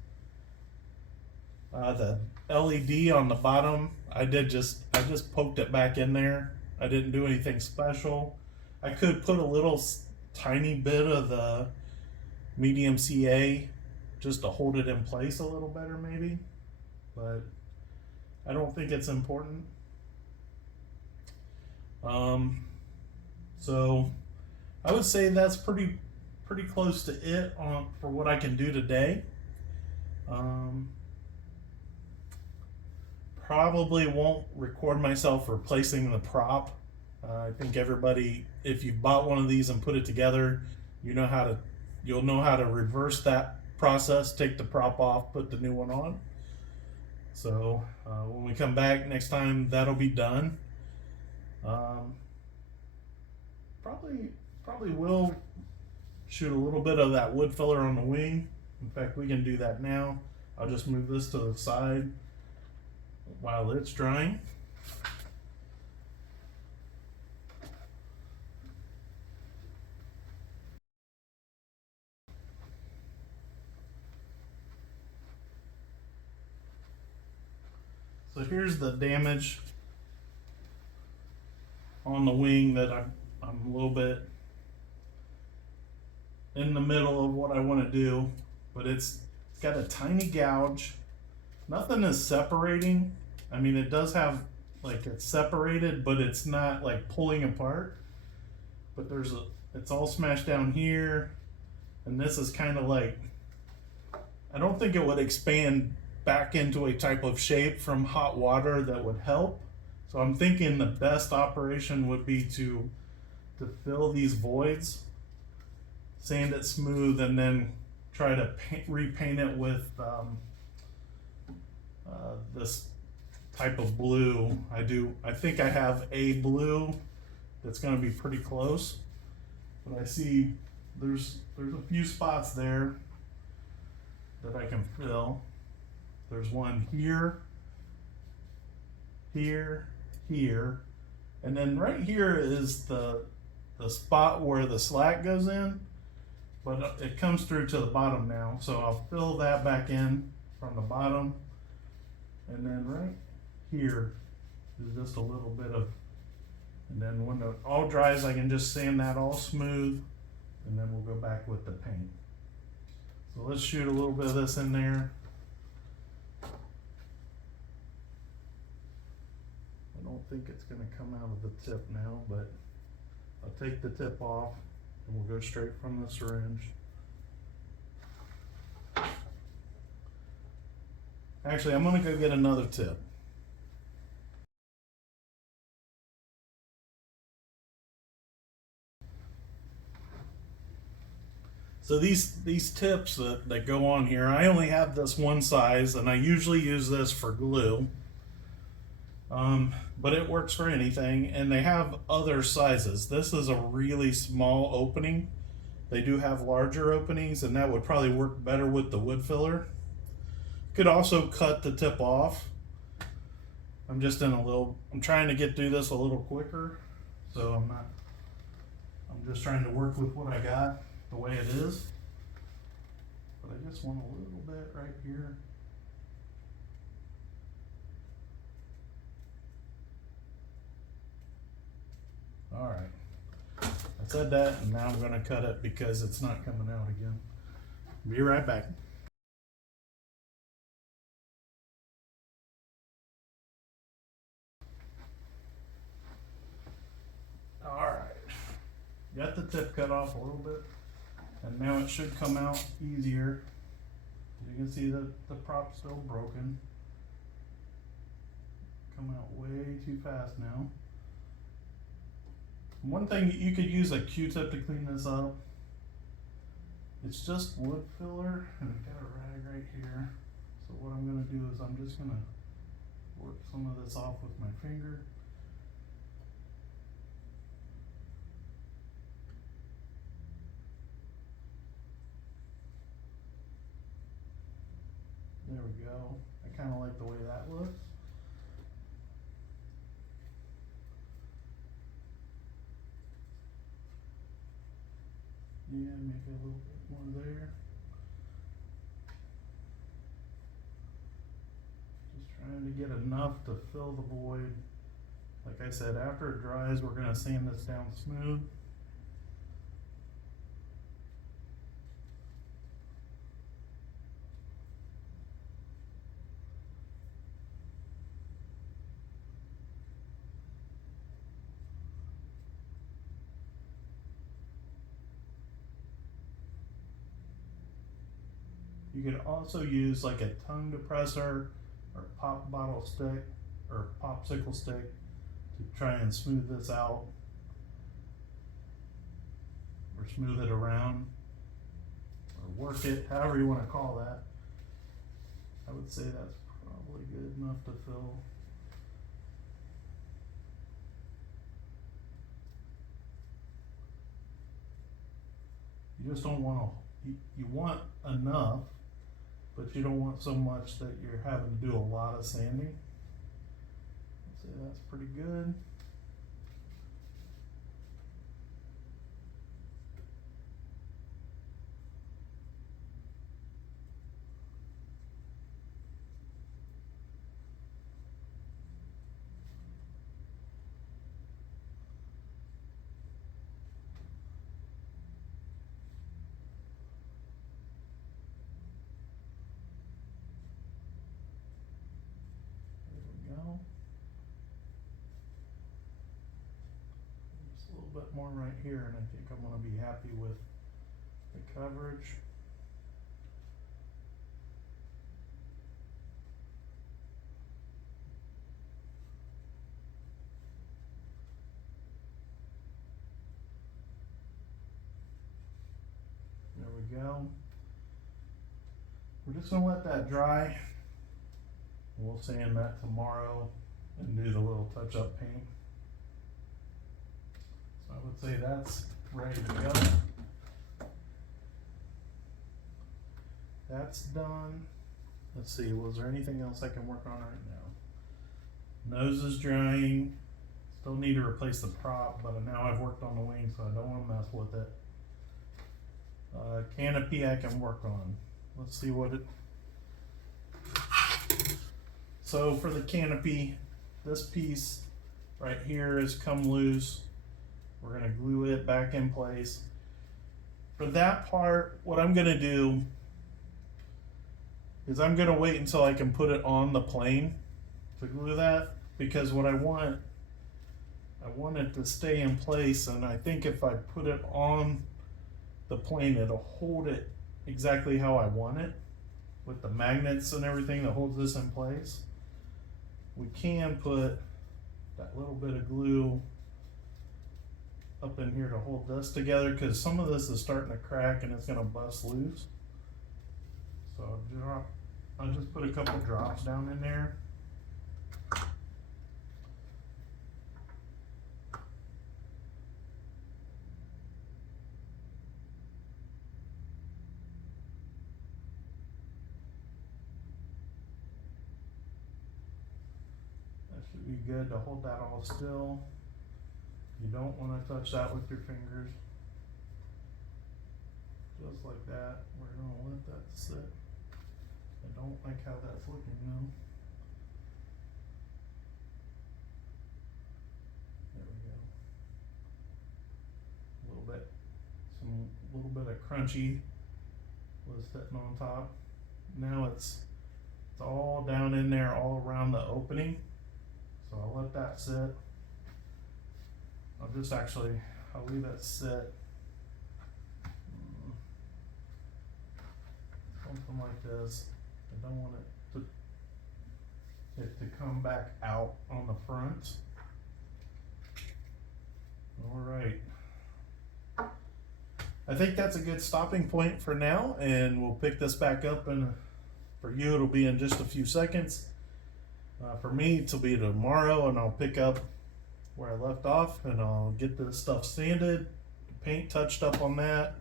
The LED on the bottom, I just poked it back in there. I didn't do anything special. I could put a little tiny bit of the medium CA just to hold it in place a little better maybe, but I don't think it's important. So I would say that's pretty close to it for what I can do today. Probably won't record myself replacing the prop. I think everybody, if you bought one of these and put it together, you'll know how to reverse that process, take the prop off, put the new one on. So when we come back next time, that'll be done. Probably will shoot a little bit of that wood filler on the wing. In fact, we can do that now. I'll just move this to the side while it's drying. So here's the damage on the wing that I'm a little bit in the middle of what I want to do, but it's got a tiny gouge. Nothing is separating. I mean, it does have, like, it's separated, but it's not like pulling apart. But it's all smashed down here, and this is kind of like, I don't think it would expand back into a type of shape from hot water that would help. So I'm thinking the best operation would be to fill these voids, sand it smooth, and then try to repaint it with this type of blue. I think I have a blue that's going to be pretty close, but I see there's a few spots there that I can fill. There's one here, here, here, and then right here is the spot where the slack goes in, but it comes through to the bottom now. So I'll fill that back in from the bottom, and then right here is just a little bit of, and then when it all dries, I can just sand that all smooth, and then we'll go back with the paint. So let's shoot a little bit of this in there. I don't think it's going to come out of the tip now, but I'll take the tip off and we'll go straight from the syringe. Actually, I'm going to go get another tip. So these tips that go on here, I only have this one size, and I usually use this for glue. But it works for anything, and they have other sizes. This is a really small opening. They do have larger openings, and that would probably work better with the wood filler. Could also cut the tip off. I'm trying to get through this a little quicker, so I'm just trying to work with what I got the way it is. But I just want a little bit right here. All right, I said that, and now I'm going to cut it because it's not coming out again. Be right back. All right, got the tip cut off a little bit, and now it should come out easier. You can see that the prop's still broken. Coming out way too fast now. One thing, you could use a Q-tip to clean this up. It's just wood filler, and I've got a rag right here. So what I'm gonna do is I'm just gonna work some of this off with my finger. There we go. I kind of like the way that looks. Yeah, make it a little bit more there. Just trying to get enough to fill the void. Like I said, after it dries, we're gonna sand this down smooth. You can also use like a tongue depressor or pop bottle stick or popsicle stick to try and smooth this out or smooth it around or work it, however you want to call that. I would say that's probably good enough to fill. You just don't want to, you want enough, but you don't want so much that you're having to do a lot of sanding. I'd say that's pretty good. Just a little bit more right here, and I think I'm going to be happy with the coverage. There we go. We're just going to let that dry. We'll sand that tomorrow and do the little touch-up paint. So I would say that's ready to go. That's done. Let's see, was there anything else I can work on right now? Nose is drying. Still need to replace the prop, but now I've worked on the wing, so I don't want to mess with it. Canopy I can work on. Let's see what it... So for the canopy, this piece right here has come loose. We're gonna glue it back in place. For that part, what I'm gonna do is I'm gonna wait until I can put it on the plane to glue that, because what I want it to stay in place, and I think if I put it on the plane, it'll hold it exactly how I want it, with the magnets and everything that holds this in place. We can put that little bit of glue up in here to hold this together, because some of this is starting to crack and it's gonna bust loose. So I'll just put a couple drops down in there. Should be good to hold that all still. You don't want to touch that with your fingers. Just like that. We're going to let that sit. I don't like how that's looking now. There we go. A little bit of crunchy was sitting on top. Now it's all down in there, all around the opening. So I'll let that sit. I'll leave it sit. something like this. I don't want it to come back out on the front. All right. I think that's a good stopping point for now, and we'll pick this back up, and for you it'll be in just a few seconds. For me it'll be tomorrow, and I'll pick up where I left off, and I'll get this stuff sanded, paint touched up on that.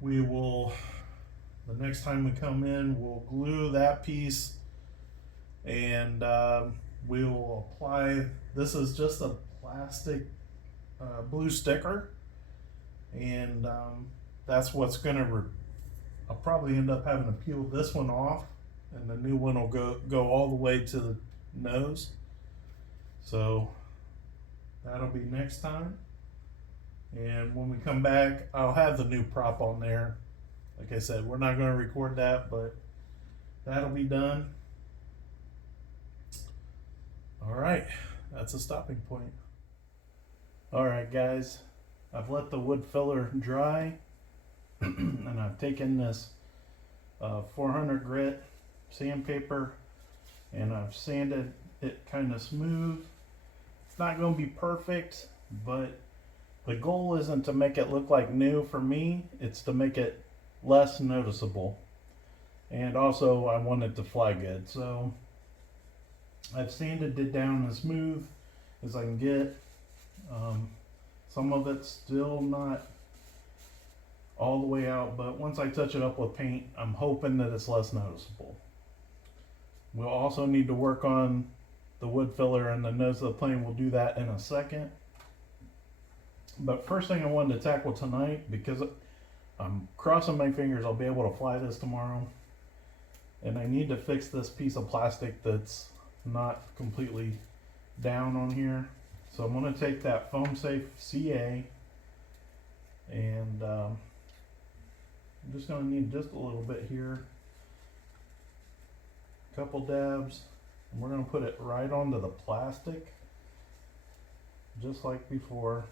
We will, the next time we come in, we'll glue that piece, and we will apply, this is just a plastic blue sticker, and that's what's gonna I'll probably end up having to peel this one off, and the new one will go all the way to the nose. So that'll be next time, and when we come back I'll have the new prop on there. Like I said, we're not going to record that, but that'll be done. All right, that's a stopping point. All right, guys, I've let the wood filler dry, and I've taken this 400 grit sandpaper, and I've sanded it kind of smooth. It's not going to be perfect, but the goal isn't to make it look like new for me. It's to make it less noticeable, and also I want it to fly good. So I've sanded it down as smooth as I can get. Some of it's still not all the way out, but once I touch it up with paint, I'm hoping that it's less noticeable. We'll also need to work on the wood filler and the nose of the plane. We'll do that in a second. But first thing I wanted to tackle tonight, because I'm crossing my fingers I'll be able to fly this tomorrow, and I need to fix this piece of plastic that's not completely down on here. So I'm going to take that foam safe CA, and I'm just going to need just a little bit here, a couple dabs, and we're going to put it right onto the plastic just like before,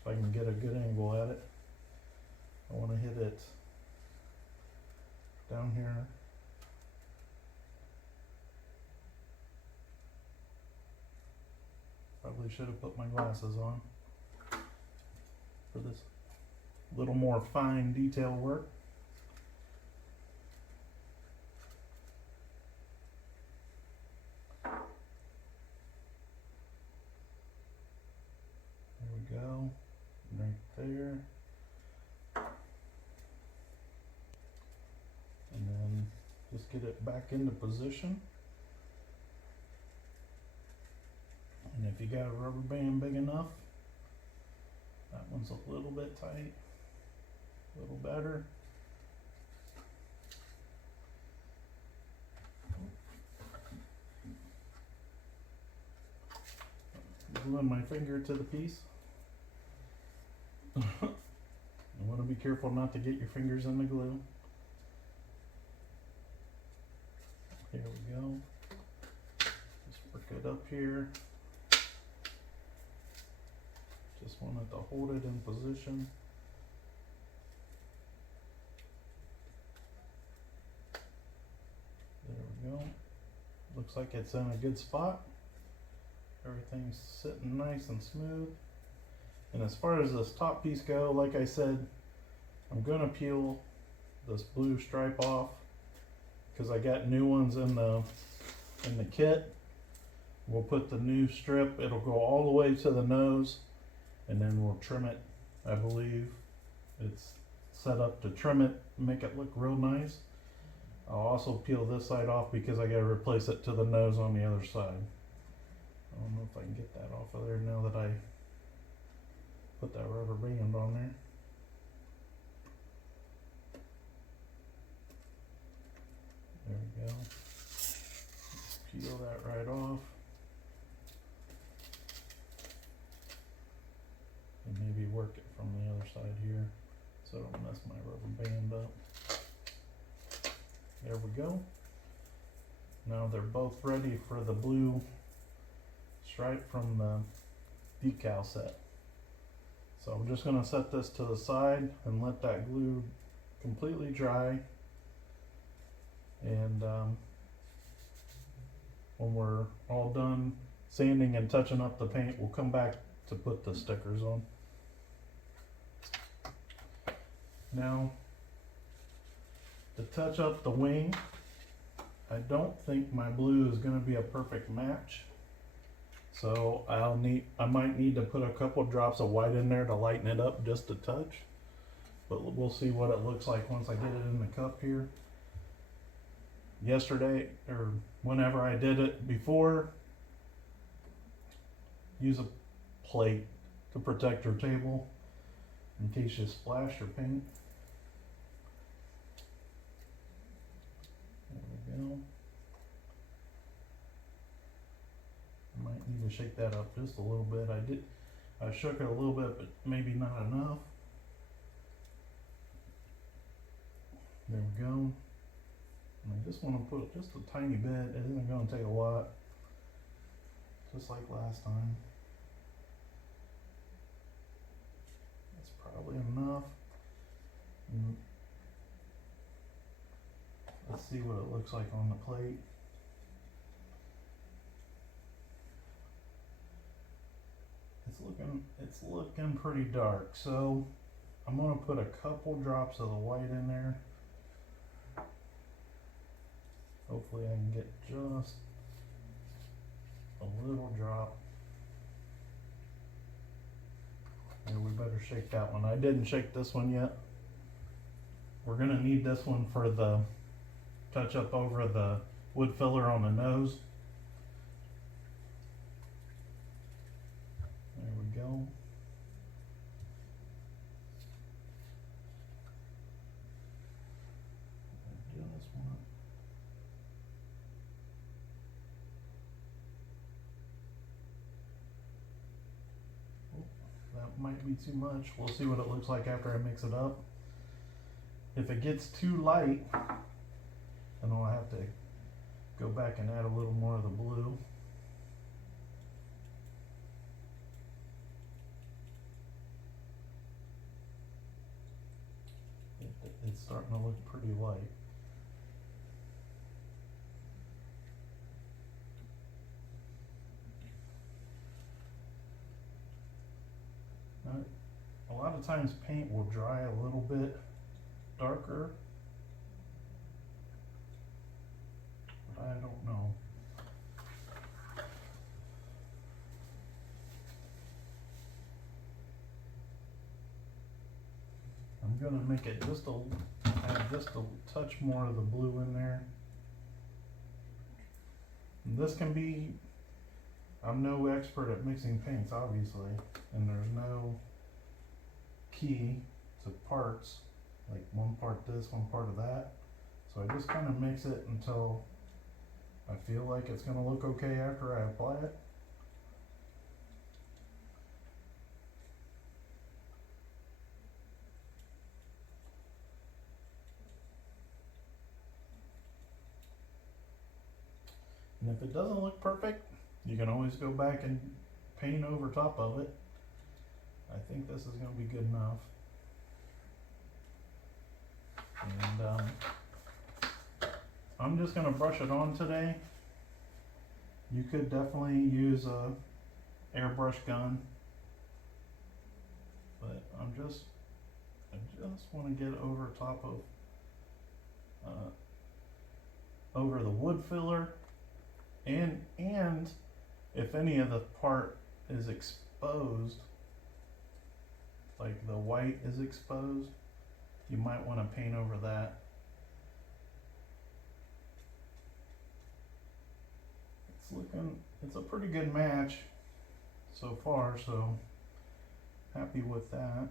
if I can get a good angle at it. I want to hit it down here. Probably should have put my glasses on for this little more fine detail work. There we go, right there. And then just get it back into position. And if you got a rubber band big enough, that one's a little bit tight, a little better. Gluing my finger to the piece. You want to be careful not to get your fingers in the glue. Here we go. Just work it up here. Just wanted to hold it in position. There we go. Looks like it's in a good spot. Everything's sitting nice and smooth. And as far as this top piece go, like I said, I'm gonna peel this blue stripe off because I got new ones in the kit. We'll put the new strip, it'll go all the way to the nose, and then we'll trim it. I believe it's set up to trim it, make it look real nice. I'll also peel this side off because I gotta replace it to the nose on the other side. I don't know if I can get that off of there now that I put that rubber band on there. There we go. Peel that right off. And maybe work it from the other side here so I don't mess my rubber band up. There we go. Now they're both ready for the blue stripe from the decal set. So I'm just going to set this to the side and let that glue completely dry, and when we're all done sanding and touching up the paint, we'll come back to put the stickers on. Now, to touch up the wing, I don't think my blue is going to be a perfect match, so I might need to put a couple drops of white in there to lighten it up just a touch, but we'll see what it looks like once I get it in the cup here. Yesterday, or whenever I did it before, use a plate to protect your table in case you splash your paint. There we go. I might need to shake that up just a little bit. I shook it a little bit, but maybe not enough. There we go. And I just want to put just a tiny bit. It isn't going to take a lot, just like last time. That's probably enough. And let's see what it looks like on the plate. It's looking pretty dark, so I'm going to put a couple drops of the white in there. Hopefully I can get just a little drop. And we better shake that one. I didn't shake this one yet. We're gonna need this one for the touch up over the wood filler on the nose. There we go. Just one. That might be too much. We'll see what it looks like after I mix it up. If it gets too light, then I'll have to go back and add a little more of the blue. It's starting to look pretty light. Now, a lot of times paint will dry a little bit darker, but I don't know. I'm gonna make it add just a touch more of the blue in there. And this can be, I'm no expert at mixing paints, obviously, and there's no key to parts, like one part this, one part of that. So I just kind of mix it until I feel like it's gonna look okay after I apply it. And if it doesn't look perfect, you can always go back and paint over top of it. I think this is going to be good enough. And I'm just going to brush it on today. You could definitely use a airbrush gun, but I just want to get over top of over the wood filler. And if any of the part is exposed, like the white is exposed, you might want to paint over that. It's a pretty good match so far, so happy with that.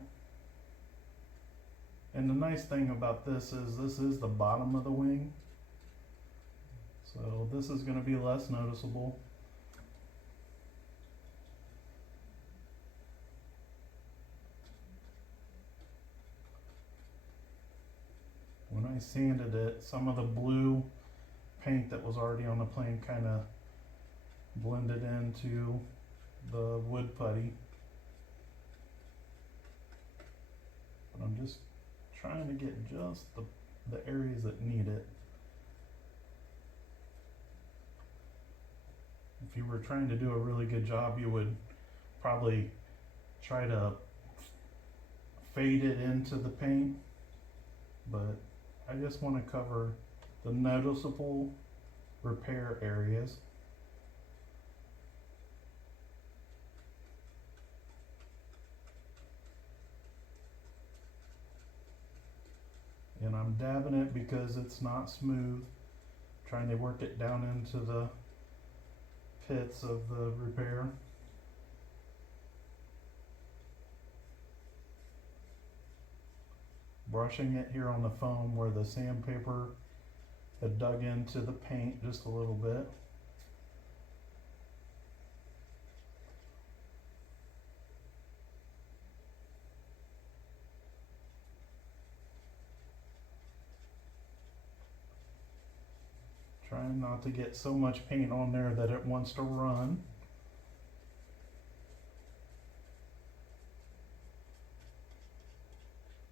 And the nice thing about this is the bottom of the wing. So this is going to be less noticeable. When I sanded it, some of the blue paint that was already on the plane kind of blended into the wood putty. But I'm just trying to get just the areas that need it. If you were trying to do a really good job, you would probably try to fade it into the paint, but I just want to cover the noticeable repair areas. And I'm dabbing it because it's not smooth, trying to work it down into the pits of the repair. Brushing it here on the foam where the sandpaper had dug into the paint just a little bit. Trying not to get so much paint on there that it wants to run.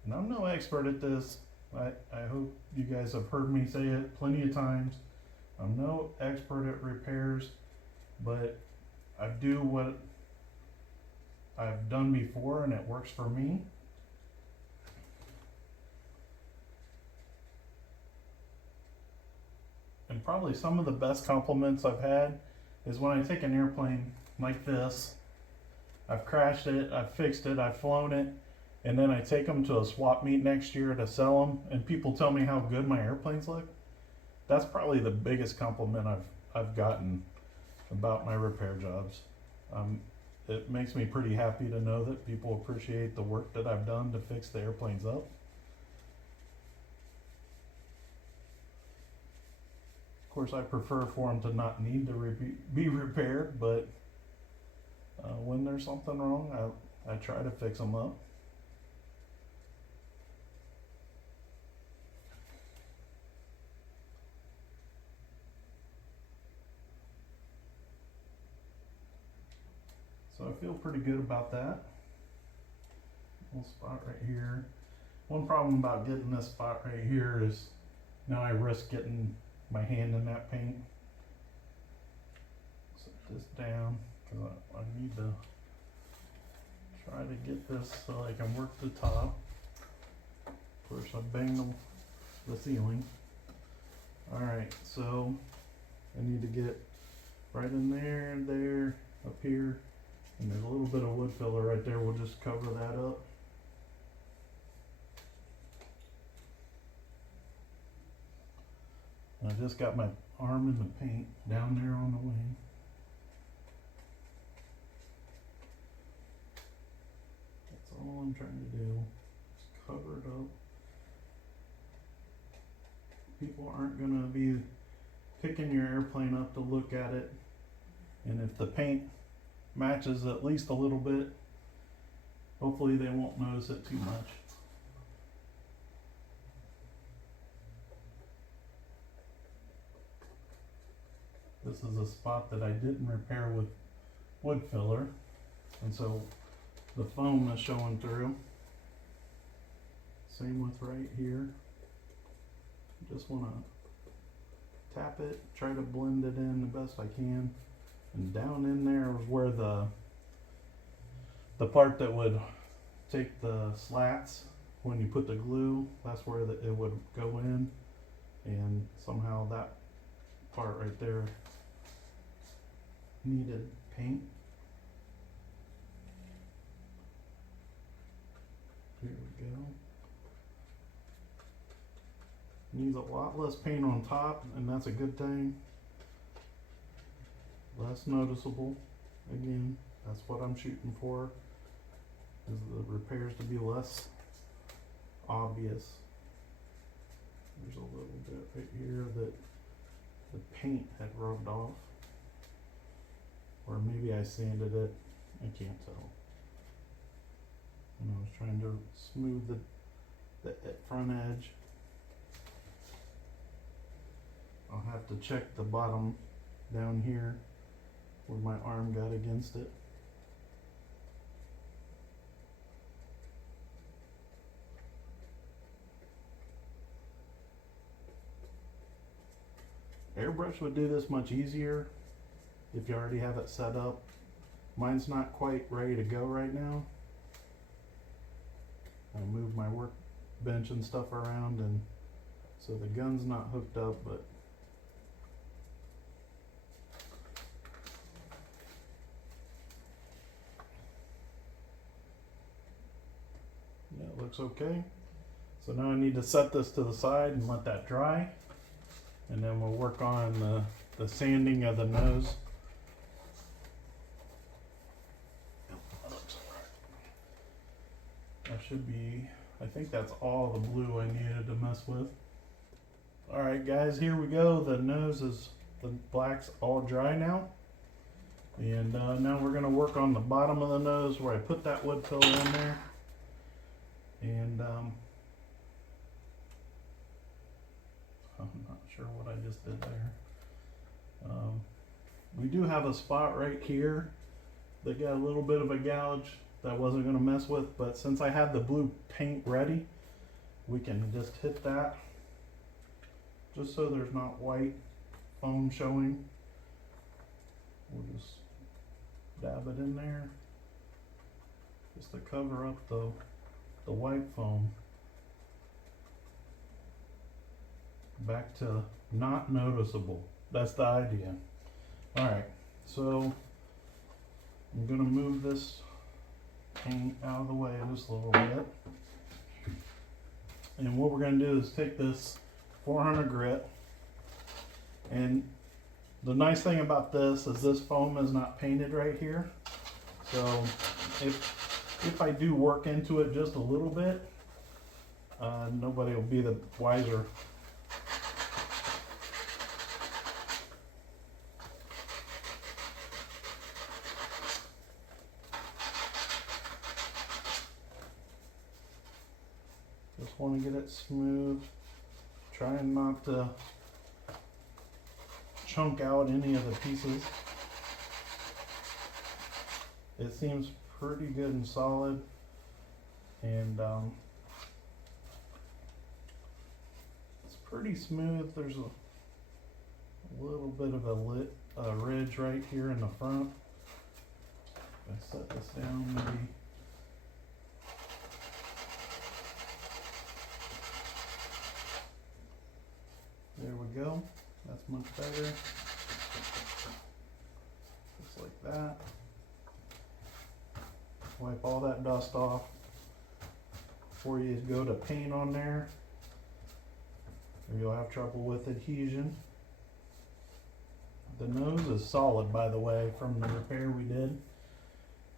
And I'm no expert at this. I hope you guys have heard me say it plenty of times. I'm no expert at repairs, but I do what I've done before and it works for me. And probably some of the best compliments I've had is when I take an airplane like this, I've crashed it, I've fixed it, I've flown it, and then I take them to a swap meet next year to sell them, and people tell me how good my airplanes look. That's probably the biggest compliment I've gotten about my repair jobs. It makes me pretty happy to know that people appreciate the work that I've done to fix the airplanes up. Of course, I prefer for them to not need to be repaired, but when there's something wrong, I try to fix them up. So I feel pretty good about that. Little spot right here. One problem about getting this spot right here is now I risk getting my hand in that paint. Set this down because I need to try to get this so I can work the top. Of course, I banged the ceiling. Alright, so I need to get right in there, there, up here, and there's a little bit of wood filler right there. We'll just cover that up. I just got my arm in the paint down there on the wing. That's all I'm trying to do. Just cover it up. People aren't gonna be picking your airplane up to look at it. And if the paint matches at least a little bit, hopefully they won't notice it too much. This is a spot that I didn't repair with wood filler, and so the foam is showing through. Same with right here. Just want to tap it, try to blend it in the best I can, and down in there is where the part that would take the slats when you put the glue, that's where it would go in, and somehow that part right there needed paint. Here we go. Needs a lot less paint on top, and that's a good thing. Less noticeable. Again, that's what I'm shooting for, is the repairs to be less obvious. There's a little bit right here that the paint had rubbed off, or maybe I sanded it, I can't tell. And I was trying to smooth the front edge. I'll have to check the bottom down here where my arm got against it. Airbrush would do this much easier if you already have it set up. Mine's not quite ready to go right now. I move my workbench and stuff around, and so the gun's not hooked up, but yeah, it looks okay. So now I need to set this to the side and let that dry, and then we'll work on the sanding of the nose. That should be, I think that's all the blue I needed to mess with. Alright guys, here we go. The nose is, the black's all dry now. And now we're going to work on the bottom of the nose where I put that wood filler in there. And I'm not sure what I just did there. We do have a spot right here that got a little bit of a gouge that I wasn't going to mess with, but since I have the blue paint ready, we can just hit that just so there's not white foam showing. We'll just dab it in there just to cover up the white foam. Back to not noticeable. That's the idea. Alright, so I'm going to move this paint out of the way just a little bit. And what we're going to do is take this 400 grit, and the nice thing about this is this foam is not painted right here. So if I do work into it just a little bit, nobody will be the wiser. Just want to get it smooth, trying not to chunk out any of the pieces. It seems pretty good and solid, and it's pretty smooth. There's a little bit of a ridge right here in the front. If I set this down, maybe. There we go. That's much better. Just like that. Wipe all that dust off before you go to paint on there, or you'll have trouble with adhesion. The nose is solid, by the way, from the repair we did.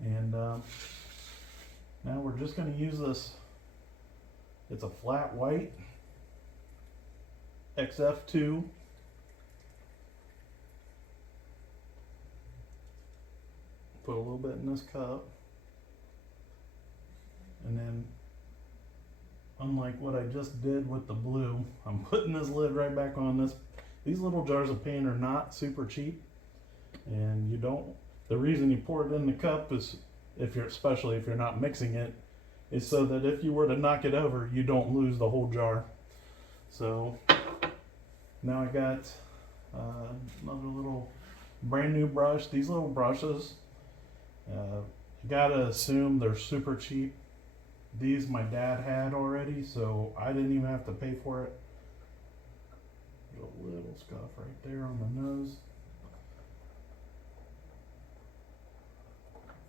And now we're just going to use this. It's a flat white XF2. Put a little bit in this cup, and then, unlike what I just did with the blue, I'm putting this lid right back on this. These little jars of paint are not super cheap, and you don't, the reason you pour it in the cup is, especially if you're not mixing it, is so that if you were to knock it over, you don't lose the whole jar. So now I got another little brand new brush. These little brushes, you gotta assume they're super cheap. These my dad had already, so I didn't even have to pay for it. There's a little scuff right there on the nose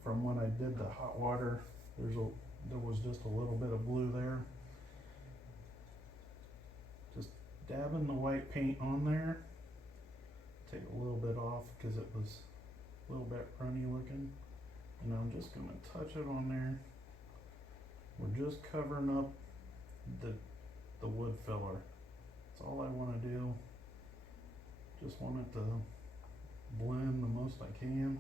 from when I did the hot water. There was just a little bit of blue there. Just dabbing the white paint on there. Take a little bit off because it was a little bit runny looking. And I'm just going to touch it on there. We're just covering up the wood filler. That's all I want to do. Just want it to blend the most I can.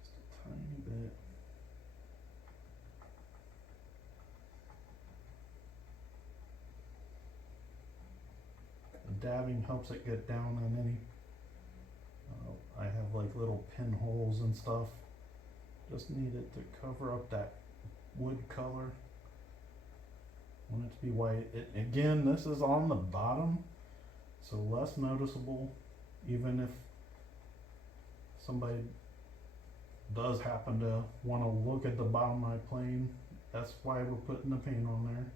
Just a tiny bit. Dabbing helps it get down in any, I have like little pinholes and stuff Just need it to cover up that wood color. Want it to be white. Again, this is on the bottom, so less noticeable, even if somebody does happen to want to look at the bottom of my plane. That's why we're putting the paint on there.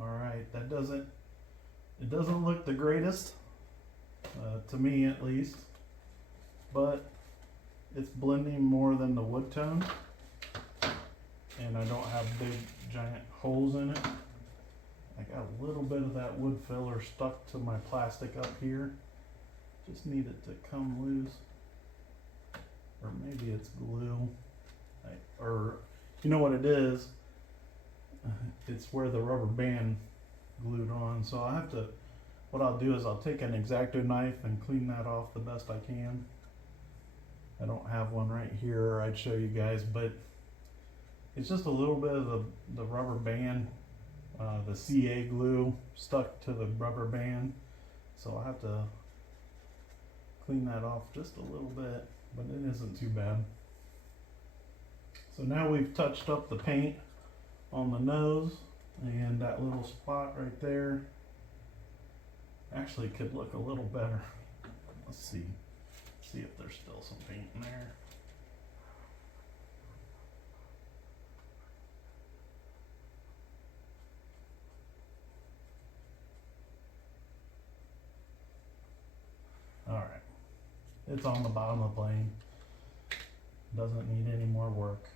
Alright, it doesn't look the greatest, to me at least, but it's blending more than the wood tone, and I don't have big giant holes in it. I got a little bit of that wood filler stuck to my plastic up here. Just need it to come loose, or maybe it's glue, or you know what it is? It's where the rubber band glued on. So I have to, what I'll do is I'll take an X-Acto knife and clean that off the best I can. I don't have one right here, or I'd show you guys, but it's just a little bit of the rubber band, the CA glue stuck to the rubber band. So I have to clean that off just a little bit, but it isn't too bad. So now we've touched up the paint on the nose, and that little spot right there actually could look a little better. Let's see if there's still some paint in there. All right, it's on the bottom of the plane. Doesn't need any more work.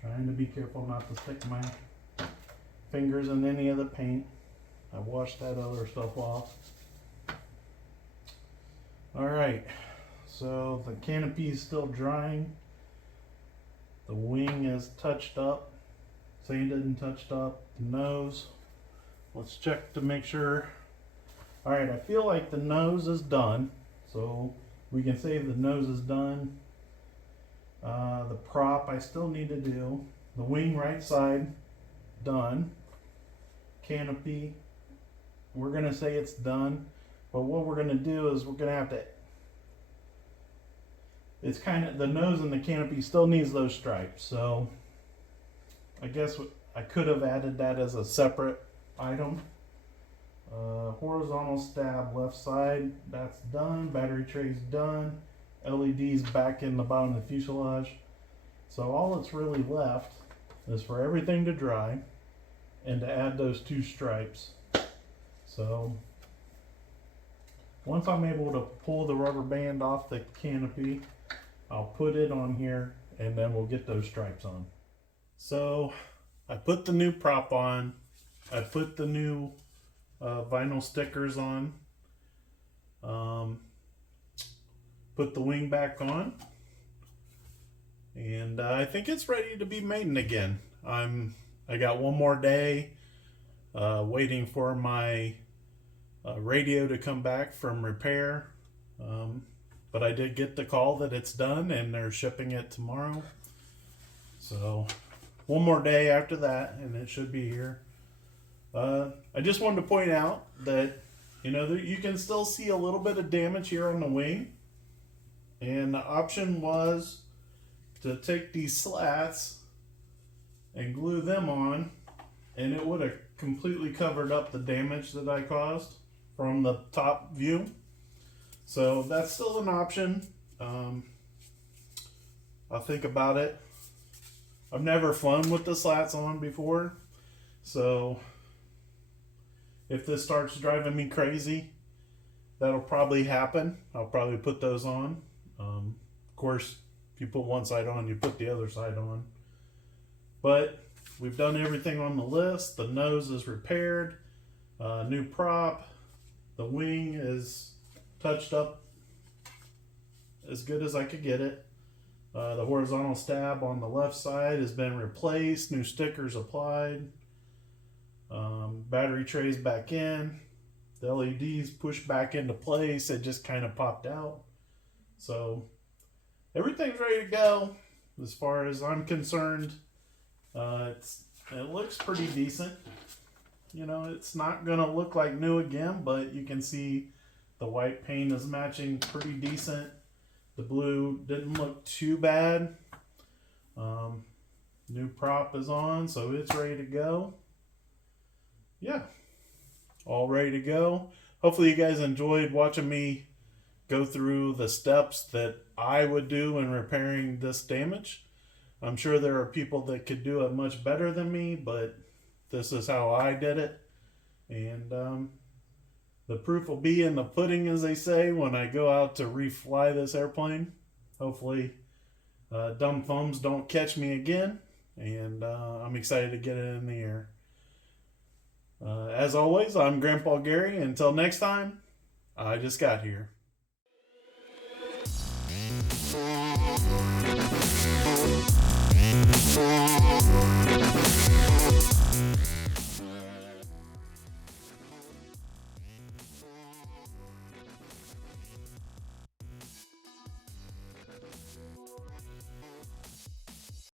Trying to be careful not to stick my fingers in any of the paint. I washed that other stuff off. Alright, so the canopy is still drying. The wing is touched up, sanded and touched up. The nose, let's check to make sure. Alright, I feel like the nose is done, so we can say the nose is done. The prop I still need to do. The wing right side, done. Canopy, we're gonna say it's done, but what we're gonna do is we're gonna have to, it's kind of, the nose and the canopy still needs those stripes, so I guess I could have added that as a separate item. Horizontal stab left side, that's done. Battery tray's done. LEDs back in the bottom of the fuselage. So all that's really left is for everything to dry and to add those two stripes. So once I'm able to pull the rubber band off the canopy, I'll put it on here and then we'll get those stripes on. So I put the new prop on. I put the new vinyl stickers on. Put the wing back on, and I think it's ready to be maiden again. I got one more day waiting for my radio to come back from repair, but I did get the call that it's done and they're shipping it tomorrow. So one more day after that and it should be here. I just wanted to point out that, you know, you can still see a little bit of damage here on the wing. And the option was to take these slats and glue them on and it would have completely covered up the damage that I caused from the top view. So that's still an option. I'll think about it. I've never flown with the slats on before, so if this starts driving me crazy, that'll probably happen. I'll probably put those on. Of course, if you put one side on, you put the other side on. But we've done everything on the list. The nose is repaired, new prop, the wing is touched up as good as I could get it. The horizontal stab on the left side has been replaced, new stickers applied, battery trays back in, the LEDs pushed back into place. It just kind of popped out. So everything's ready to go as far as I'm concerned. It looks pretty decent. You know, it's not gonna look like new again, but you can see the white paint is matching pretty decent. The blue didn't look too bad. New prop is on, so it's ready to go. Yeah, all ready to go. Hopefully you guys enjoyed watching me go through the steps that I would do in repairing this damage. I'm sure there are people that could do it much better than me, but this is how I did it. And the proof will be in the pudding, as they say, when I go out to refly this airplane. Hopefully dumb thumbs don't catch me again, and I'm excited to get it in the air. As always, I'm Grandpa Gary. Until next time, I just got here.